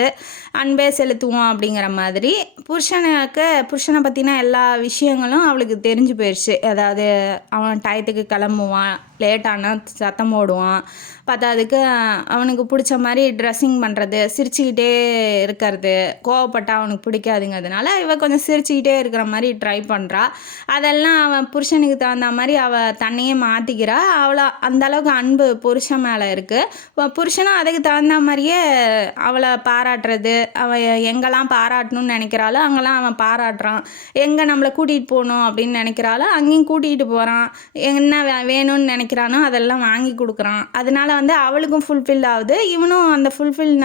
அன்பே செலுத்துவோம் அப்படிங்கிற மாதிரி. புருஷனை பற்றின எல்லா விஷயங்களும் அவளுக்கு தெரிஞ்சு போயிடுச்சு. அதாவது அவன் டயத்துக்கு கிளம்புவான், லேட்டானா சத்தம் போடுவான், பத்தாதுக்கு அவனுக்கு பிடிச்ச மாதிரி ட்ரெஸ்ஸிங் பண்ணுறது, சிரிச்சுக்கிட்டே இருக்கிறது, கோவப்பட்டா அவனுக்கு பிடிக்காதுங்கிறதுனால இவ கொஞ்சம் சிரிச்சுக்கிட்டே இருக்கிற மாதிரி ட்ரை பண்ணுறா. அதெல்லாம் அவன் புருஷனுக்கு தகுந்த மாதிரி அவள் தன்னையே மாற்றிக்கிறா. அவளை அந்தளவுக்கு அன்பு புருஷன் மேலே இருக்குது. புருஷனும் அதுக்கு தகுந்த மாதிரியே அவளை பாராட்டுறது, அவள் எங்கெல்லாம் பாராட்டணும்னு நினைக்கிறாளோ அங்கெல்லாம் அவன் பாராட்டுறான், எங்கே நம்மளை கூட்டிகிட்டு போகணும் அப்படின்னு நினைக்கிறாளோ அங்கேயும் கூட்டிகிட்டு போகிறான், என்ன வேணும்னு நினைக்கிறானோ அதெல்லாம் வாங்கி கொடுக்குறான். அதனால அவளுக்கும் ஃபுல்ஃபில் ஆகுது, இவனும் அந்த ஃபுல்ஃபில்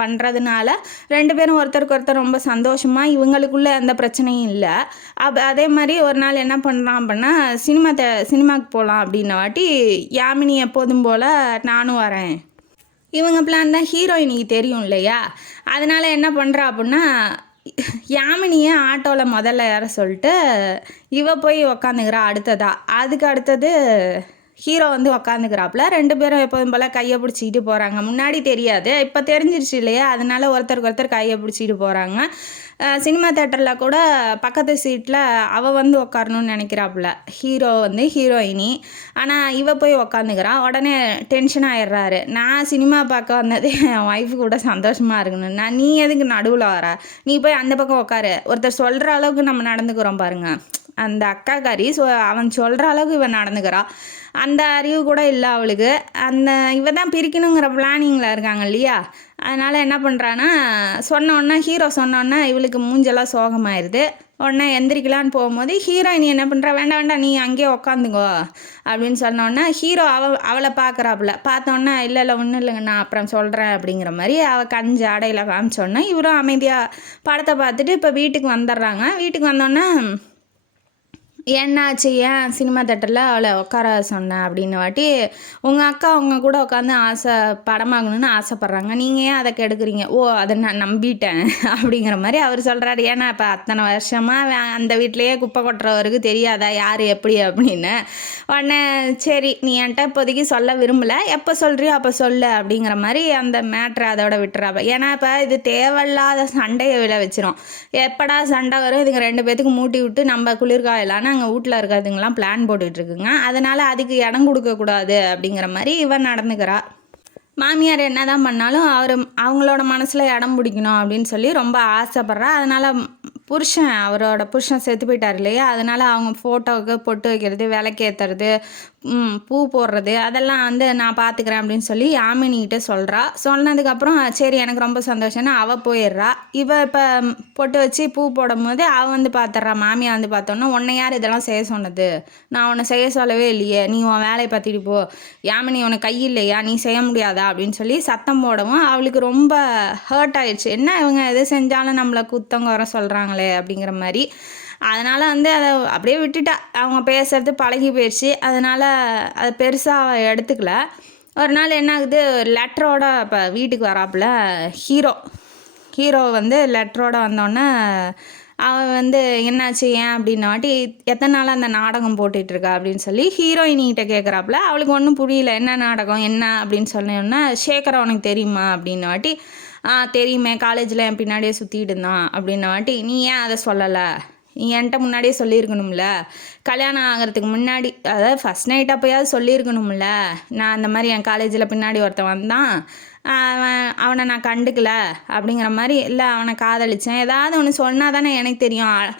பண்ணுறதுனால 2 பேரும் ஒருத்தருக்கு ஒருத்தர் ரொம்ப சந்தோஷமாக, இவங்களுக்குள்ளே எந்த பிரச்சனையும் இல்லை. அதே மாதிரி ஒரு நாள் என்ன பண்ணுறான் அப்படின்னா, சினிமாவுக்கு போகலாம் அப்படின்ன வாட்டி யாமினி எப்போதும் போல் நானும் வரேன், இவங்க பிளான் தான் ஹீரோயினிக்கு தெரியும் இல்லையா. அதனால் என்ன பண்ணுறா அப்படின்னா, யாமினியை ஆட்டோவில் முதல்ல ஏற சொல்லிட்டு இவ போய் உக்காந்துக்கிறா. அதுக்கு அடுத்தது ஹீரோ உக்காந்துக்கிறாப்புல. 2 பேரும் எப்போதும் போல் கையை பிடிச்சிக்கிட்டு போகிறாங்க. முன்னாடி தெரியாது, இப்போ தெரிஞ்சிருச்சு இல்லையா, அதனால ஒருத்தருக்கு ஒருத்தர் கையை பிடிச்சிக்கிட்டு போகிறாங்க. சினிமா தேட்டரில் கூட பக்கத்து சீட்டில் அவள் உக்காரணும்னு நினைக்கிறாப்புல ஹீரோ ஹீரோயினி. ஆனால் இவ போய் உக்காந்துக்கிறான். உடனே டென்ஷன் ஆயிடுறாரு, நான் சினிமா பார்க்க வந்தது என் ஒய்ஃபு கூட சந்தோஷமாக இருக்கணும்னா நீ எதுக்கு நடுவில் வர, நீ போய் அந்த பக்கம் உட்காரு. ஒருத்தர் சொல்கிற அளவுக்கு நம்ம நடந்துக்கிறோம் பாருங்கள், அந்த அக்காக்காரி அவன் சொல்கிற அளவுக்கு இவன் நடந்துக்கிறா. அந்த அறிவு கூட இல்லை அவளுக்கு. இவ தான் பிரிக்கணுங்கிற பிளானிங்கில் இருக்காங்க இல்லையா. அதனால் என்ன பண்ணுறான்னா, ஹீரோ சொன்னோன்னா இவளுக்கு மூஞ்செல்லாம் சோகமாயிருது. உடனே எந்திரிக்கலான்னு போகும்போது ஹீரோயினி என்ன பண்ணுறா, வேண்டாம் நீ அங்கேயே உக்காந்துங்கோ அப்படின்னு சொன்னோன்னா ஹீரோ அவளை பார்க்குறாப்புல. பார்த்தோன்னா இல்லை ஒன்றும் இல்லைங்க நான் அப்புறம் சொல்கிறேன் அப்படிங்கிற மாதிரி அவள் கஞ்சி ஆடையில் காமிச்சோன்னா இவரும் அமைதியாக படத்தை பார்த்துட்டு இப்போ வீட்டுக்கு வந்துடுறாங்க. வீட்டுக்கு வந்தோன்னே என்னாச்சு ஏன் சினிமா தேட்டரில் அவளை உட்கார சொன்னேன் அப்படின்னு வாட்டி உங்கள் அக்கா அவங்க கூட உட்காந்து படமாகணும்னு ஆசைப்பட்றாங்க, நீங்கள் ஏன் அதை கெடுக்குறீங்க? ஓ அதை நான் நம்பிட்டேன் அப்படிங்கிற மாதிரி அவர் சொல்கிறாரு. ஏன்னா இப்போ அத்தனை வருஷமாக அந்த வீட்டிலையே குப்பை கொட்டுறவருக்கு தெரியாதா யார் எப்படி அப்படின்னு. உடனே சரி நீ என்கிட்ட இப்போதைக்கு சொல்ல விரும்பலை, எப்போ சொல்கிறியோ அப்போ சொல்லு அப்படிங்கிற மாதிரி அந்த மேட்ரை அதோட விட்டுறாப்ப. ஏன்னா இப்போ இது தேவையில்லாத சண்டையை விளை வச்சிரும். எப்படா சண்டை வரும் இதுங்க ரெண்டு பேத்துக்கு மூட்டி விட்டு நம்ம குளிர்காயலான்னு அங்கே வீட்டில் இருக்கிறதுங்களாம் பிளான் போட்டுட்ருக்குங்க. அதனால் அதுக்கு இடம் கொடுக்கக்கூடாது அப்படிங்கிற மாதிரி இவன் நடந்துக்கிறா. மாமியார் என்ன தான் பண்ணாலும் அவங்களோட மனசில் இடம் பிடிக்கணும் அப்படின்னு சொல்லி ரொம்ப ஆசைப்பட்றா. அதனால் அவரோட புருஷன் செத்து போயிட்டார் இல்லையா, அதனால் அவங்க ஃபோட்டோவுக்கு பொட்டு வைக்கிறது, விளக்கேற்றுறது, பூ போடுறது அதெல்லாம் வந்து நான் பார்த்துக்கிறேன் அப்படின்னு சொல்லி யாமினிகிட்ட சொல்கிறா. சொன்னதுக்கப்புறம் சரி எனக்கு ரொம்ப சந்தோஷம்னு அவள் போயிடுறா. இவள் இப்போ பொட்டு வச்சு பூ போடும் போது அவள் வந்து பார்த்துட்றா. மாமியார் வந்து பார்த்தோன்னா உன்னை யார் இதெல்லாம் செய்ய சொன்னது? நான் உன்னை செய்ய சொல்லவே இல்லையே, நீ உன் வேலையை பார்த்துட்டு போ, யாமினி உனக்கு கை இல்லையா, நீ செய்ய முடியாதா அப்படின்னு சொல்லி சத்தம் போடவும் அவளுக்கு ரொம்ப ஹர்ட் ஆயிடுச்சு. என்ன இவங்க எது செஞ்சாலும் நம்மளை குத்தம் குறை சொல்கிறாங்களே அப்படிங்கிற மாதிரி. அதனால் வந்து அதை அப்படியே விட்டுட்டா. அவங்க பேசுறது பழகி போயிடுச்சு. அதனால் அதை பெருசாக எடுத்துக்கல. ஒரு நாள் என்ன ஆகுது, லெட்டரோட இப்போ வீட்டுக்கு வராப்புல ஹீரோ வந்து லெட்டரோட வந்தோடனே அவன் வந்து என்னாச்சு ஏன் அப்படின்னாட்டி எத்தனை நாள் அந்த நாடகம் போட்டுட்ருக்கா அப்படின்னு சொல்லி ஹீரோயினிகிட்ட கேட்குறாப்புல. அவளுக்கு ஒன்றும் புரியல, என்ன நாடகம் என்ன அப்படின்னு சொன்னோன்னா, சேகரை உனக்கு தெரியுமா அப்படின்னாட்டி தெரியுமே, காலேஜில் என் பின்னாடியே சுற்றிட்டு இருந்தான் அப்படின்னாட்டி நீ ஏன் அதை சொல்லலை, நீ என்கிட்ட முன்னாடியே சொல்லியிருக்கணும்ல, கல்யாணம் ஆகிறதுக்கு முன்னாடி அதாவது ஃபஸ்ட் நைட் அப்போயாவது சொல்லியிருக்கணும்ல, நான் அந்த மாதிரி என் காலேஜில் பின்னாடி ஒருத்தன் வந்தான், அவனை நான் கண்டுக்கல அப்படிங்கிற மாதிரி, இல்லை அவனை காதலித்தேன், ஏதாவது ஒன்று சொன்னால் தானே எனக்கு தெரியும்.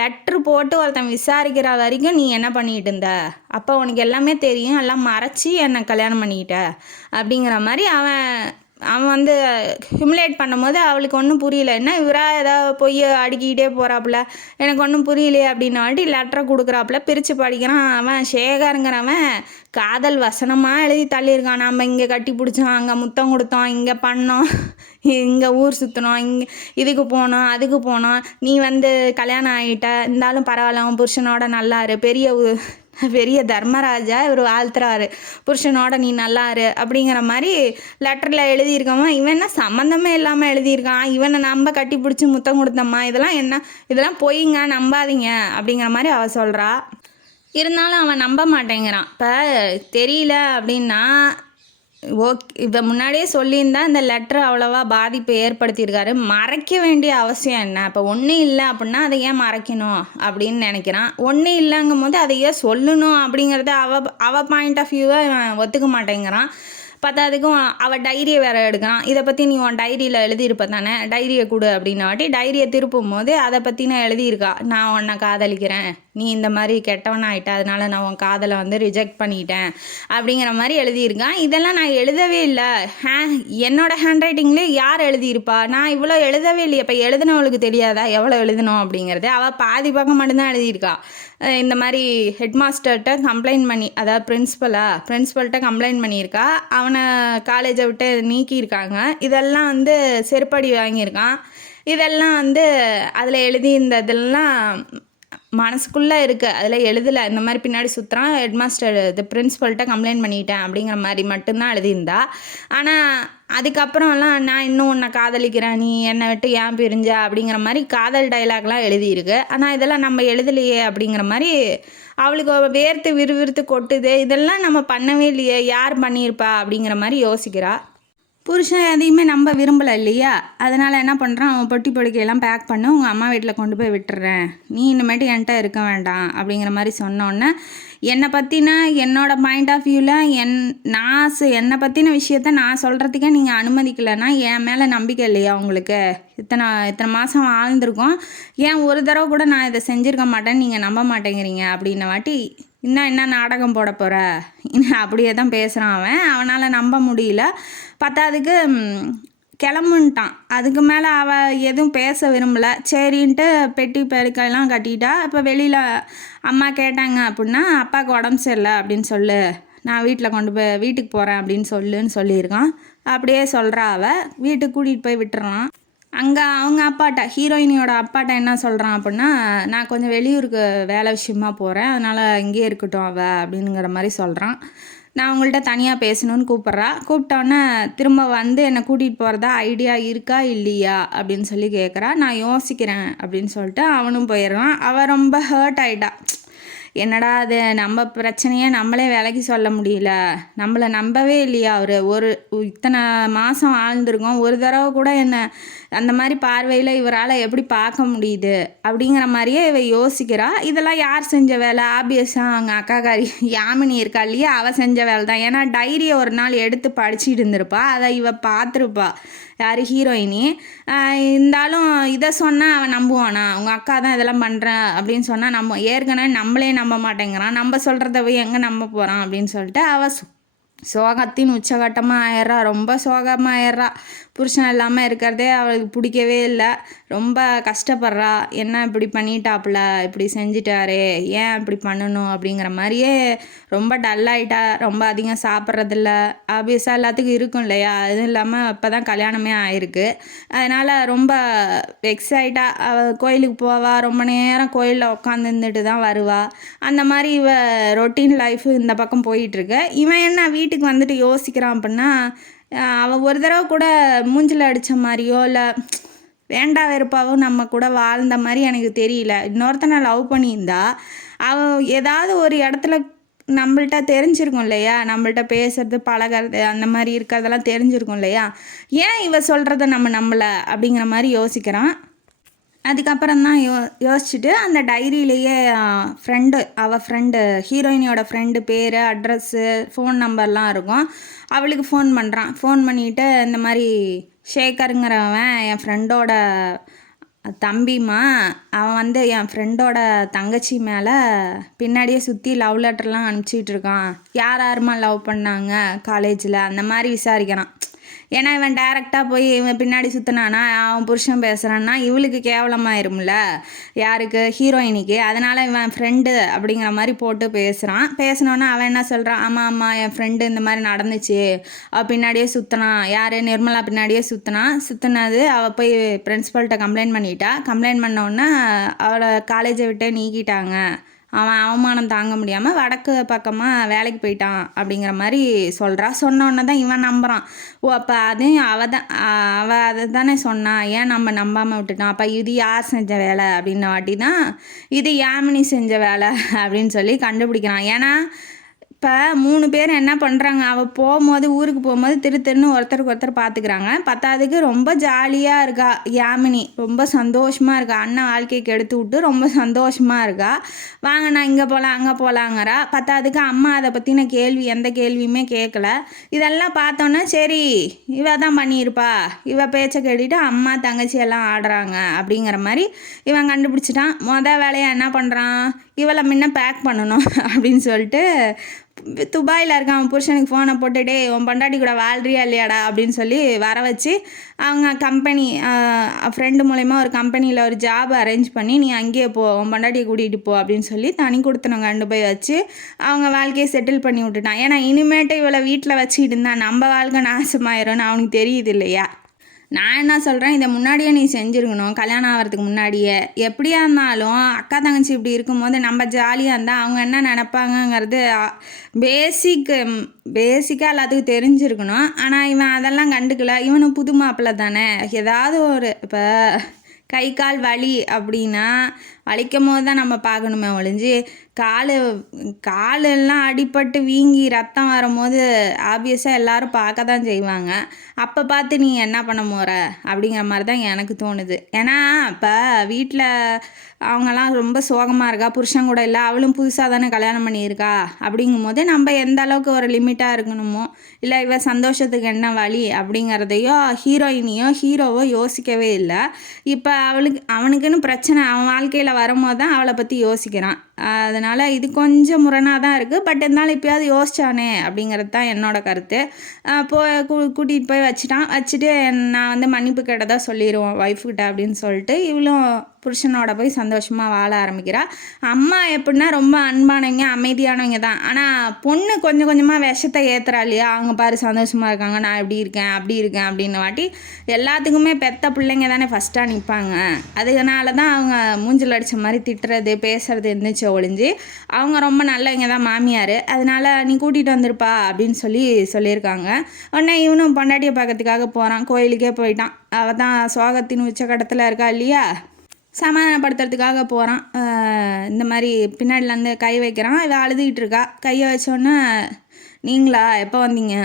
லெட்ரு போட்டு ஒருத்தன் விசாரிக்கிற வரைக்கும் நீ என்ன பண்ணிகிட்டு இருந்த, அப்போ உனக்கு எல்லாமே தெரியும், எல்லாம் மறைச்சி என்னை கல்யாணம் பண்ணிக்கிட்ட அப்படிங்கிற மாதிரி அவன் வந்து ஹியூமிலேட் பண்ணும்போது அவளுக்கு ஒன்றும் புரியல. என்ன இவராக ஏதாவது பொய் அடுக்கிக்கிட்டே போகிறாப்புல, எனக்கு ஒன்றும் புரியலையே அப்படின்னாட்டி லெட்டரை கொடுக்குறாப்புல. பிரித்து படிக்கிறான். அவன் சேகருங்கிறவன் காதல் வசனமாக எழுதி தள்ளியிருக்கான். நம்ம இங்கே கட்டி பிடிச்சோம், அங்கே முத்தம் கொடுத்தோம், இங்கே பண்ணோம், இங்கே ஊர் சுற்றினோம், இங்கே இதுக்கு போனோம் அதுக்கு போனோம், நீ வந்து கல்யாணம் ஆகிட்ட இருந்தாலும் பரவாயில்ல, அவன் புருஷனோட நல்லாரு, பெரிய தர்மராஜா இவர் வாழ்த்துறாரு, புருஷனோட நீ நல்லாரு அப்படிங்கிற மாதிரி லெட்டரில் எழுதியிருக்கோமா. இவன் என்ன சம்மந்தமே இல்லாமல் எழுதியிருக்கான், இவனை நம்ம கட்டி பிடிச்சி முத்தம் கொடுத்தம்மா, இதெல்லாம் பொய்ங்க நம்பாதீங்க அப்படிங்கிற மாதிரி அவள் சொல்கிறா. இருந்தாலும் அவன் நம்ப மாட்டேங்கிறான். இப்போ தெரியல அப்படின்னா இப்போ முன்னாடியே சொல்லியிருந்தா இந்த லெட்ரு அவ்வளோவா பாதிப்பு ஏற்படுத்தியிருக்காரு. மறைக்க வேண்டிய அவசியம் என்ன? இப்போ ஒன்றும் இல்லை அப்படின்னா அதை ஏன் மறைக்கணும் அப்படின்னு நினைக்கிறான். ஒன்றும் இல்லைங்கும் போது அதை ஏன் சொல்லணும் அப்படிங்கிறத அவள் பாயிண்ட் ஆஃப் வியூவை ஒத்துக்க மாட்டேங்கிறான். பத்தாதுக்கும் அவள் டைரியை வேறு எடுக்கிறான். இதை பற்றி நீ உன் டைரியில் எழுதியிருப்ப தானே, டைரியை கொடு அப்படின்னாட்டி டைரியை திருப்பும் போது அதை பற்றி நான் எழுதியிருக்கா, நான் உன்னை காதலிக்கிறேன், நீ இந்த மாதிரி கெட்டவன் ஆகிட்ட, அதனால் நான் உன் காதலை வந்து ரிஜெக்ட் பண்ணிட்டேன் அப்படிங்கிற மாதிரி எழுதியிருக்கான். இதெல்லாம் நான் எழுதவே இல்லை. என்னோடய ஹேண்ட் ரைட்டிங்லேயே யார் எழுதியிருப்பா, நான் இவ்வளோ எழுதவே இல்லையே. இப்போ எழுதினவளுக்கு தெரியாதா எவ்வளோ எழுதணும் அப்படிங்கிறது? அவள் பாதி பக்கம் மட்டும்தான் எழுதியிருக்கா. இந்த மாதிரி ஹெட்மாஸ்டர்கிட்ட கம்ப்ளைண்ட் பண்ணி, அதாவது பிரின்ஸிபல்கிட்ட கம்ப்ளைண்ட் பண்ணியிருக்கா. அவனை காலேஜை விட்டு நீக்கியிருக்காங்க. இதெல்லாம் வந்து செருப்படி வாங்கியிருக்கான். இதெல்லாம் வந்து அதில் எழுதியிருந்ததெல்லாம் மனசுக்குள்ளே இருக்குது, அதில் எழுதலை. இந்த மாதிரி பின்னாடி சுற்றுறான், ஹெட்மாஸ்டர் பிரின்ஸிபல்கிட்ட கம்ப்ளைண்ட் பண்ணிட்டேன் அப்படிங்கிற மாதிரி மட்டும்தான் எழுதியிருந்தா. ஆனால் அதுக்கப்புறம்லாம் நான் இன்னும் உன்னை காதலிக்கிறேன், நீ என்னை விட்டு ஏன் பிரிஞ்ச அப்படிங்கிற மாதிரி காதல் டைலாக்லாம் எழுதியிருக்கு. ஆனால் இதெல்லாம் நம்ம எழுதலையே அப்படிங்கிற மாதிரி அவளுக்கு வேர்த்து விறுவிறுத்து கொட்டுது. இதெல்லாம் நம்ம பண்ணவே இல்லையே, யார் பண்ணியிருப்பா அப்படிங்கிற மாதிரி யோசிக்கிறா. புருஷன் எதையுமே நம்ப விரும்பலை இல்லையா, அதனால் என்ன பண்ணுறான், அவன் பொட்டி பொடிக்கையெல்லாம் பேக் பண்ணி உங்கள் அம்மா வீட்டில் கொண்டு போய் விட்டுறேன், நீ இனிமேட்டு என்கிட்ட இருக்க வேண்டாம் அப்படிங்கிற மாதிரி சொன்னோன்னே, என்னை பற்றின என்னோடய பாயிண்ட் ஆஃப் வியூவில் என்னை பற்றின விஷயத்த நான் சொல்கிறதுக்கே நீங்கள் அனுமதிக்கலைன்னா என் மேலே நம்பிக்கை இல்லையா உங்களுக்கு? இத்தனை மாதம் வாழ்ந்துருக்கோம், ஏன் ஒரு தடவை கூட நான் இதை செஞ்சுருக்க மாட்டேன்னு நீங்கள் நம்ப மாட்டேங்கிறீங்க அப்படின்ன வாட்டி இன்னும் என்ன நாடகம் போட போகிற அப்படியே தான் பேசுகிறான். அவனால் நம்ப முடியல. பத்தாதுக்கு கிளம்புன்ட்டான். அதுக்கு மேலே அவள் எதுவும் பேச விரும்பலை. சரின்ட்டு பெட்டி பெருக்கெல்லாம் கட்டிட்டா. இப்போ வெளியில் அம்மா கேட்டாங்க அப்படின்னா, அப்பாவுக்கு உடம்பு சரியில்லை அப்படின்னு சொல்லு, நான் வீட்டுக்கு போகிறேன் அப்படின்னு சொல்லுன்னு சொல்லியிருக்கான். அப்படியே சொல்கிறா. அவள் வீட்டுக்கு கூட்டிகிட்டு போய் விட்டுறான். அங்கே அவங்க அப்பாட்ட ஹீரோயினியோட அப்பாட்ட என்ன சொல்கிறான் அப்படின்னா, நான் கொஞ்சம் வெளியூருக்கு வேலை விஷயமா போகிறேன், அதனால் இங்கேயே இருக்கட்டும் அப்படிங்கிற மாதிரி சொல்கிறான். நான் அவங்கள்ட்ட தனியாக பேசணும்னு கூப்பிட்டோன்னே திரும்ப வந்து என்னை கூட்டிகிட்டு போகிறதா ஐடியா இருக்கா இல்லையா அப்படின்னு சொல்லி கேட்குறா. நான் யோசிக்கிறேன் அப்படின்னு சொல்லிட்டு அவனும் போயிடுறான். அவள் ரொம்ப ஹர்ட் ஆகிட்டா. என்னடா அது, நம்ம பிரச்சனையை நம்மளே விலைக்கு சொல்ல முடியல, நம்மளை நம்பவே இல்லையா அவர், இத்தனை மாதம் வாழ்ந்துருக்கோம், ஒரு தடவை கூட என்ன அந்த மாதிரி பார்வையில் இவரால் எப்படி பார்க்க முடியுது அப்படிங்கிற மாதிரியே இவ யோசிக்கிறா. இதெல்லாம் யார் செஞ்ச வேலை? ஆப்வியஸாக அவங்க அக்காக்காரி யாமினி இருக்கா இல்லையா, அவள் செஞ்ச வேலை தான். ஏன்னா டைரியை ஒரு நாள் எடுத்து படிச்சுட்டு இருந்திருப்பா, அதை இவ பார்த்துருப்பா, யார் ஹீரோயினி. இருந்தாலும் இதை சொன்னால் அவன் நம்புவானா? அவங்க அக்கா தான் இதெல்லாம் பண்ணுறேன் அப்படின்னு சொன்னால் ஏற்கனவே நம்மளே நம்ப மாட்டேங்கிறான், நம்ம சொல்கிறத போய் எங்கே நம்ப போகிறான் அப்படின்னு சொல்லிட்டு அவள் சோகத்தின் உச்சகட்டமாக ஆயிடுறா. ரொம்ப சோகமாக ஆயிடுறா. புருஷன் இல்லாமல் இருக்கிறதே அவளுக்கு பிடிக்கவே இல்லை. ரொம்ப கஷ்டப்படுறா. என்ன இப்படி பண்ணிட்டாப்புல, இப்படி செஞ்சிட்டாரே, ஏன் இப்படி பண்ணணும் அப்படிங்கிற மாதிரியே ரொம்ப டல்லாயிட்டா. ரொம்ப அதிகம் சாப்பிட்றதில்ல. ஆப்வியஸாக எல்லாத்துக்கும் இருக்கும் இல்லையா, அதுவும் இல்லாமல் இப்போ தான் கல்யாணமே ஆயிருக்கு. அதனால் ரொம்ப வெக்ஸ் ஆகிட்டா. அவள் கோயிலுக்கு போவா, ரொம்ப நேரம் கோயிலில் உட்காந்துருந்துட்டு தான் வருவா. அந்த மாதிரி ரொட்டீன் லைஃப் இந்த பக்கம் போயிட்டுருக்கு. இவன் என்ன வீட்டுக்கு வந்துட்டு யோசிக்கிறான் அப்படின்னா, அவள் ஒரு தடவை கூட மூஞ்சில் அடித்த மாதிரியோ இல்லை வேண்டா வெறுப்பாவும் நம்ம கூட வாழ்ந்த மாதிரி எனக்கு தெரியல. இன்னொருத்தனை லவ் பண்ணியிருந்தா அவள் ஏதாவது ஒரு இடத்துல நம்மள்ட்ட தெரிஞ்சிருக்கும் இல்லையா, நம்மள்ட்ட பேசுறது பழகிறது அந்த மாதிரி இருக்கிறதெல்லாம் தெரிஞ்சிருக்கும் இல்லையா, ஏன் இவ சொல்கிறத நம்ம நம்பலை அப்படிங்கிற மாதிரி யோசிக்கிறான். அதுக்கப்புறம் தான் யோசிச்சுட்டு அந்த டைரியிலேயே அவள் ஃப்ரெண்டு ஹீரோயினியோட ஃப்ரெண்டு பேர், அட்ரஸ்ஸு, ஃபோன் நம்பர்லாம் இருக்கும். அவளுக்கு ஃபோன் பண்ணுறான். ஃபோன் பண்ணிவிட்டு இந்த மாதிரி ஷேகருங்கிறவன் என் ஃப்ரெண்டோட தம்பிம்மா, அவன் வந்து என் ஃப்ரெண்டோட தங்கச்சி மேலே பின்னாடியே சுற்றி லவ் லெட்டர்லாம் அனுப்பிச்சிட்டு இருக்கான், யாருமா லவ் பண்ணாங்க காலேஜில் அந்த மாதிரி விசாரிக்கிறான். ஏன்னா இவன் டைரெக்டாக போய் இவன் பின்னாடி சுற்றினானா, அவன் புருஷன் பேசுகிறான்னா இவளுக்கு கேவலமாயிரும்ல, யாருக்கு, ஹீரோயினிக்கு. அதனால் இவன் ஃப்ரெண்டு அப்படிங்கிற மாதிரி போட்டு பேசினோன்னா அவன் என்ன சொல்கிறான், ஆமாம் என் ஃப்ரெண்டு இந்த மாதிரி நடந்துச்சு, அவள் பின்னாடியே சுற்றினான், யார், நிர்மலா பின்னாடியே சுற்றினது அவள் போய் பிரின்ஸிபல்கிட்ட கம்ப்ளைண்ட் பண்ணிட்டா. கம்ப்ளைண்ட் பண்ணோன்னே அவளை காலேஜை விட்டே நீக்கிட்டாங்க, அவன் அவமானம் தாங்க முடியாமல் வடக்கு பக்கமாக வேலைக்கு போயிட்டான் அப்படிங்கிற மாதிரி சொன்னோன்னே தான் இவன் நம்புகிறான். ஓ, அப்போ அதையும் அவள் அதை தானே சொன்னான், ஏன் நம்ம நம்பாமல் விட்டுட்டான், அப்போ இது யார் செஞ்ச வேலை அப்படின்ன வாட்டி தான் இது யாமினி செஞ்ச வேலை அப்படின்னு சொல்லி கண்டுபிடிக்கிறான். ஏன்னா இப்போ 3 பேர் என்ன பண்ணுறாங்க, அவள் போகும்போது, ஊருக்கு போகும்போது திருன்னு ஒருத்தருக்கு ஒருத்தர் பார்த்துக்கிறாங்க. பத்தாவதுக்கு ரொம்ப ஜாலியாக இருக்கா யாமினி, ரொம்ப சந்தோஷமாக இருக்கா. அண்ணன் வாழ்க்கைக்கு எடுத்து விட்டு ரொம்ப சந்தோஷமாக இருக்கா. வாங்க நான் இங்கே போகலாம் அங்கே போகலாங்கிறா. பத்தாவதுக்கு அம்மா அதை பற்றின எந்த கேள்வியுமே கேட்கல. இதெல்லாம் பார்த்தோன்னே சரி இவ தான் பண்ணியிருப்பா, இவ பேச்சை கேட்டுட்டு அம்மா தங்கச்சி எல்லாம் ஆடுறாங்க அப்படிங்கிற மாதிரி இவன் கண்டுபிடிச்சிட்டான். வேலையாக என்ன பண்ணுறான், இவளை முன்ன பேக் பண்ணணும் அப்படின்னு சொல்லிட்டு துபாயில் இருக்கான். அவன் புருஷனுக்கு ஃபோனை போட்டுட்டே உன் பொண்டாட்டி கூட வாழ்றியா இல்லையாடா அப்படின்னு சொல்லி வர வச்சு அவங்க கம்பெனி ஃப்ரெண்டு மூலயமா ஒரு கம்பெனியில் ஒரு ஜாப் அரேஞ்ச் பண்ணி நீ அங்கேயே போ, உன் பொண்டாட்டியை கூட்டிகிட்டு போ அப்படின்னு சொல்லி தனி கொடுத்தனவங்க கண்டு போய் வச்சு அவங்க வாழ்க்கையை செட்டில் பண்ணி விட்டுட்டான். ஏன்னா இனிமேட்டு இவளை வீட்டில் வச்சுக்கிட்டு இருந்தான், நம்ம வாழ்க்கை நாசமாயிரும்னு அவனுக்கு தெரியுது இல்லையா. நான் என்ன சொல்கிறேன், இதை முன்னாடியே நீ செஞ்சுருக்கணும், கல்யாணம் ஆகிறதுக்கு முன்னாடியே. எப்படியா இருந்தாலும் அக்கா தங்கச்சி இப்படி இருக்கும்போது நம்ம ஜாலியாக இருந்தால் அவங்க என்ன நினப்பாங்கங்கிறது பேசிக்காக எல்லாத்துக்கும் தெரிஞ்சிருக்கணும். ஆனால் இவன் அதெல்லாம் கண்டுக்கல. இவனும் புது மாப்பிள்ளை தானே, ஏதாவது ஒரு இப்போ கை கால் வலி அப்படின்னா வலிக்கும் போது தான் நம்ம பார்க்கணுமே ஒழிஞ்சு காலெல்லாம் அடிபட்டு வீங்கி ரத்தம் வரும்போது ஆப்வியஸாக எல்லோரும் பார்க்க தான் செய்வாங்க. அப்போ பார்த்து நீ என்ன பண்ண போகிற அப்படிங்கிற மாதிரி தான் எனக்கு தோணுது. ஏன்னா இப்போ வீட்டில் அவங்கெல்லாம் ரொம்ப சோகமாக இருக்கா, புருஷன் கூட இல்லை, அவளும் புதுசாக தானே கல்யாணம் பண்ணியிருக்கா. அப்படிங்கும்போது நம்ம எந்த அளவுக்கு ஒரு லிமிட்டாக இருக்கணுமோ, இல்லை இவ சந்தோஷத்துக்கு என்ன வழி அப்படிங்கிறதையோ ஹீரோவோ யோசிக்கவே இல்லை. இப்போ அவனுக்குன்னு பிரச்சனை அவன் வாழ்க்கையில் வரும்போது தான் அவளை பற்றி யோசிக்கிறான். அதனால் இது கொஞ்சம் முரணாக தான் இருக்குது. பட் இருந்தாலும் இப்போயாவது யோசிச்சானே அப்படிங்கிறது தான் என்னோட கருத்து. கூட்டிகிட்டு போய் வச்சுட்டு நான் வந்து மன்னிப்பு கேட்டதாக சொல்லிடுவோம் ஒய்ஃப்கிட்ட அப்படின்னு சொல்லிட்டு இவளும் புருஷனோட போய் சந்தோஷமாக வாழ ஆரம்பிக்கிறா. அம்மா எப்படின்னா ரொம்ப அன்பானவங்க, அமைதியானவங்க தான். ஆனால் பொண்ணு கொஞ்சம் கொஞ்சமாக விஷத்தை ஏற்றுறா இல்லையா, அவங்க பாரு சந்தோஷமாக இருக்காங்க, நான் இப்படி இருக்கேன் அப்படி இருக்கேன் அப்படின்னு வாட்டி எல்லாத்துக்குமே பெத்த பிள்ளைங்க தானே ஃபஸ்ட்டாக நிற்பாங்க. அதனால தான் அவங்க மூஞ்சில் அடித்த மாதிரி திட்டுறது பேசுறது இருந்துச்சு ஒழிஞ்சு. அவங்க ரொம்ப நல்லவங்க தான் மாமியார். அதனால் நீ கூட்டிகிட்டு வந்திருப்பா அப்படின்னு சொல்லியிருக்காங்க. உடனே இவனும் பொண்டாட்டியை பார்க்கறதுக்காக போகிறான். கோயிலுக்கே போயிட்டான். அவள் தான் சோகத்தின் உச்சக்கட்டத்தில் இருக்கா இல்லையா, சமாதானப்படுத்துறதுக்காக போகிறான். இந்த மாதிரி பின்னாடிலேருந்து கை வைக்கிறான். இவள் அழுதுகிட்டு இருக்கா. கையை வச்சோன்னே நீங்களா எப்போ வந்தீங்க,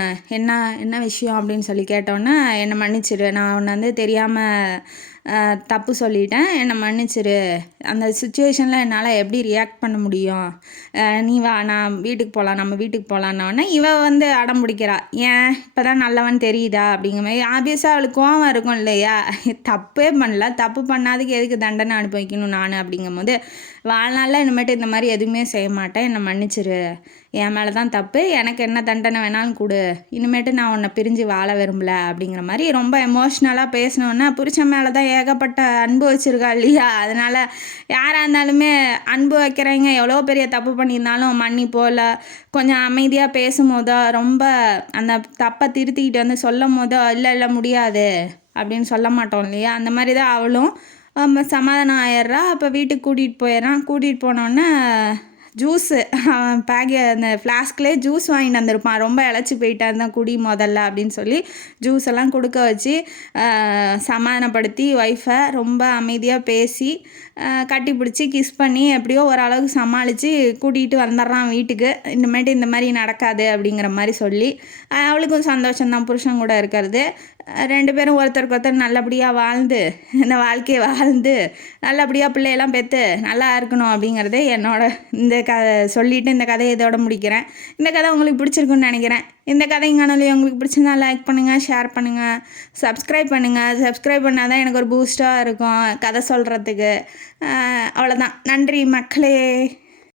என்ன விஷயம் அப்படின்னு சொல்லி கேட்டோன்னே என்னை மன்னிச்சிடு, நான் உன்னை வந்து தெரியாமல் தப்பு சொல்லிட்டேன், என்னை மன்னிச்சிடு, அந்த சுச்சுவேஷனில் என்னால் எப்படி ரியாக்ட் பண்ண முடியும், நீ வா நான் வீட்டுக்கு போகலாம், நம்ம வீட்டுக்கு போகலான்னொடனே இவள் வந்து அடம் பிடிக்கிறா. ஏன் இப்போ தான் நல்லவன் தெரியுதா அப்படிங்கிற மாதிரி. ஆப்வியஸாக அவளுக்கு கோவம் இருக்கும் இல்லையா, தப்பே பண்ணல, தப்பு பண்ணாதுக்கு எதுக்கு தண்டனை அனுபவிக்கணும் நான் அப்படிங்கும் போது வாழ்நாளில் இனிமேட்டு இந்த மாதிரி எதுவுமே செய்ய மாட்டேன், என்னை மன்னிச்சிரு, என் மேலே தான் தப்பு, எனக்கு என்ன தண்டனை வேணாலும் கொடு, இனிமேட்டு நான் உன்னை பிரிஞ்சு வாழ விரும்பல அப்படிங்கிற மாதிரி ரொம்ப எமோஷ்னலாக பேசினோன்னா புருஷன் மேலே தான் ஏகப்பட்ட அன்பு வச்சுருக்கா இல்லையா. அதனால் யாராக இருந்தாலுமே அன்பு வைக்கிறவங்க எவ்வளோ பெரிய தப்பு பண்ணியிருந்தாலும் மன்னிப்போ இல்லை கொஞ்சம் அமைதியாக பேசும்போதோ ரொம்ப அந்த தப்பை திருத்திக்கிட்டு வந்து சொல்லும் போதோ இல்லை முடியாது அப்படின்னு சொல்ல மாட்டோம் இல்லையா. அந்த மாதிரி தான் அவளும் சமாதானம் ஆயிடுறா. அப்போ வீட்டுக்கு கூட்டிகிட்டு போனோன்னே ஜூஸு அந்த ஃப்ளாஸ்க்லேயே ஜூஸ் வாங்கிட்டு வந்திருப்பான். ரொம்ப இழைச்சி போயிட்டான் தான் குடி முதல்ல அப்படின்னு சொல்லி ஜூஸ் எல்லாம் கொடுக்க வச்சு சமாதானப்படுத்தி ஒய்ஃபை ரொம்ப அமைதியாக பேசி கட்டி பிடிச்சி கிஸ் பண்ணி எப்படியோ ஓரளவுக்கு சமாளித்து கூட்டிகிட்டு வந்துடுறான் வீட்டுக்கு. இனிமேட்டு இந்த மாதிரி நடக்காது அப்படிங்கிற மாதிரி சொல்லி அவளுக்கும் சந்தோஷம்தான் புருஷன் கூட இருக்கிறது. 2 பேரும் ஒருத்தருக்கு ஒருத்தர் நல்லபடியாக வாழ்ந்து இந்த வாழ்க்கையை வாழ்ந்து நல்லபடியாக பிள்ளையெல்லாம் பெற்று நல்லா இருக்கணும் அப்படிங்கிறது என்னோட சொல்லிவிட்டு இந்த கதையை இதோட முடிக்கிறேன். இந்த கதை உங்களுக்கு பிடிச்சிருக்குன்னு நினைக்கிறேன். இந்த கதைங்கானொலி உங்களுக்கு பிடிச்சிருந்தா லைக் பண்ணுங்கள், ஷேர் பண்ணுங்கள், சப்ஸ்கிரைப் பண்ணுங்கள். சப்ஸ்கிரைப் பண்ணால் தான் எனக்கு ஒரு பூஸ்ட்டாக இருக்கும் கதை சொல்கிறதுக்கு. அவ்வளோதான். நன்றி மக்களே.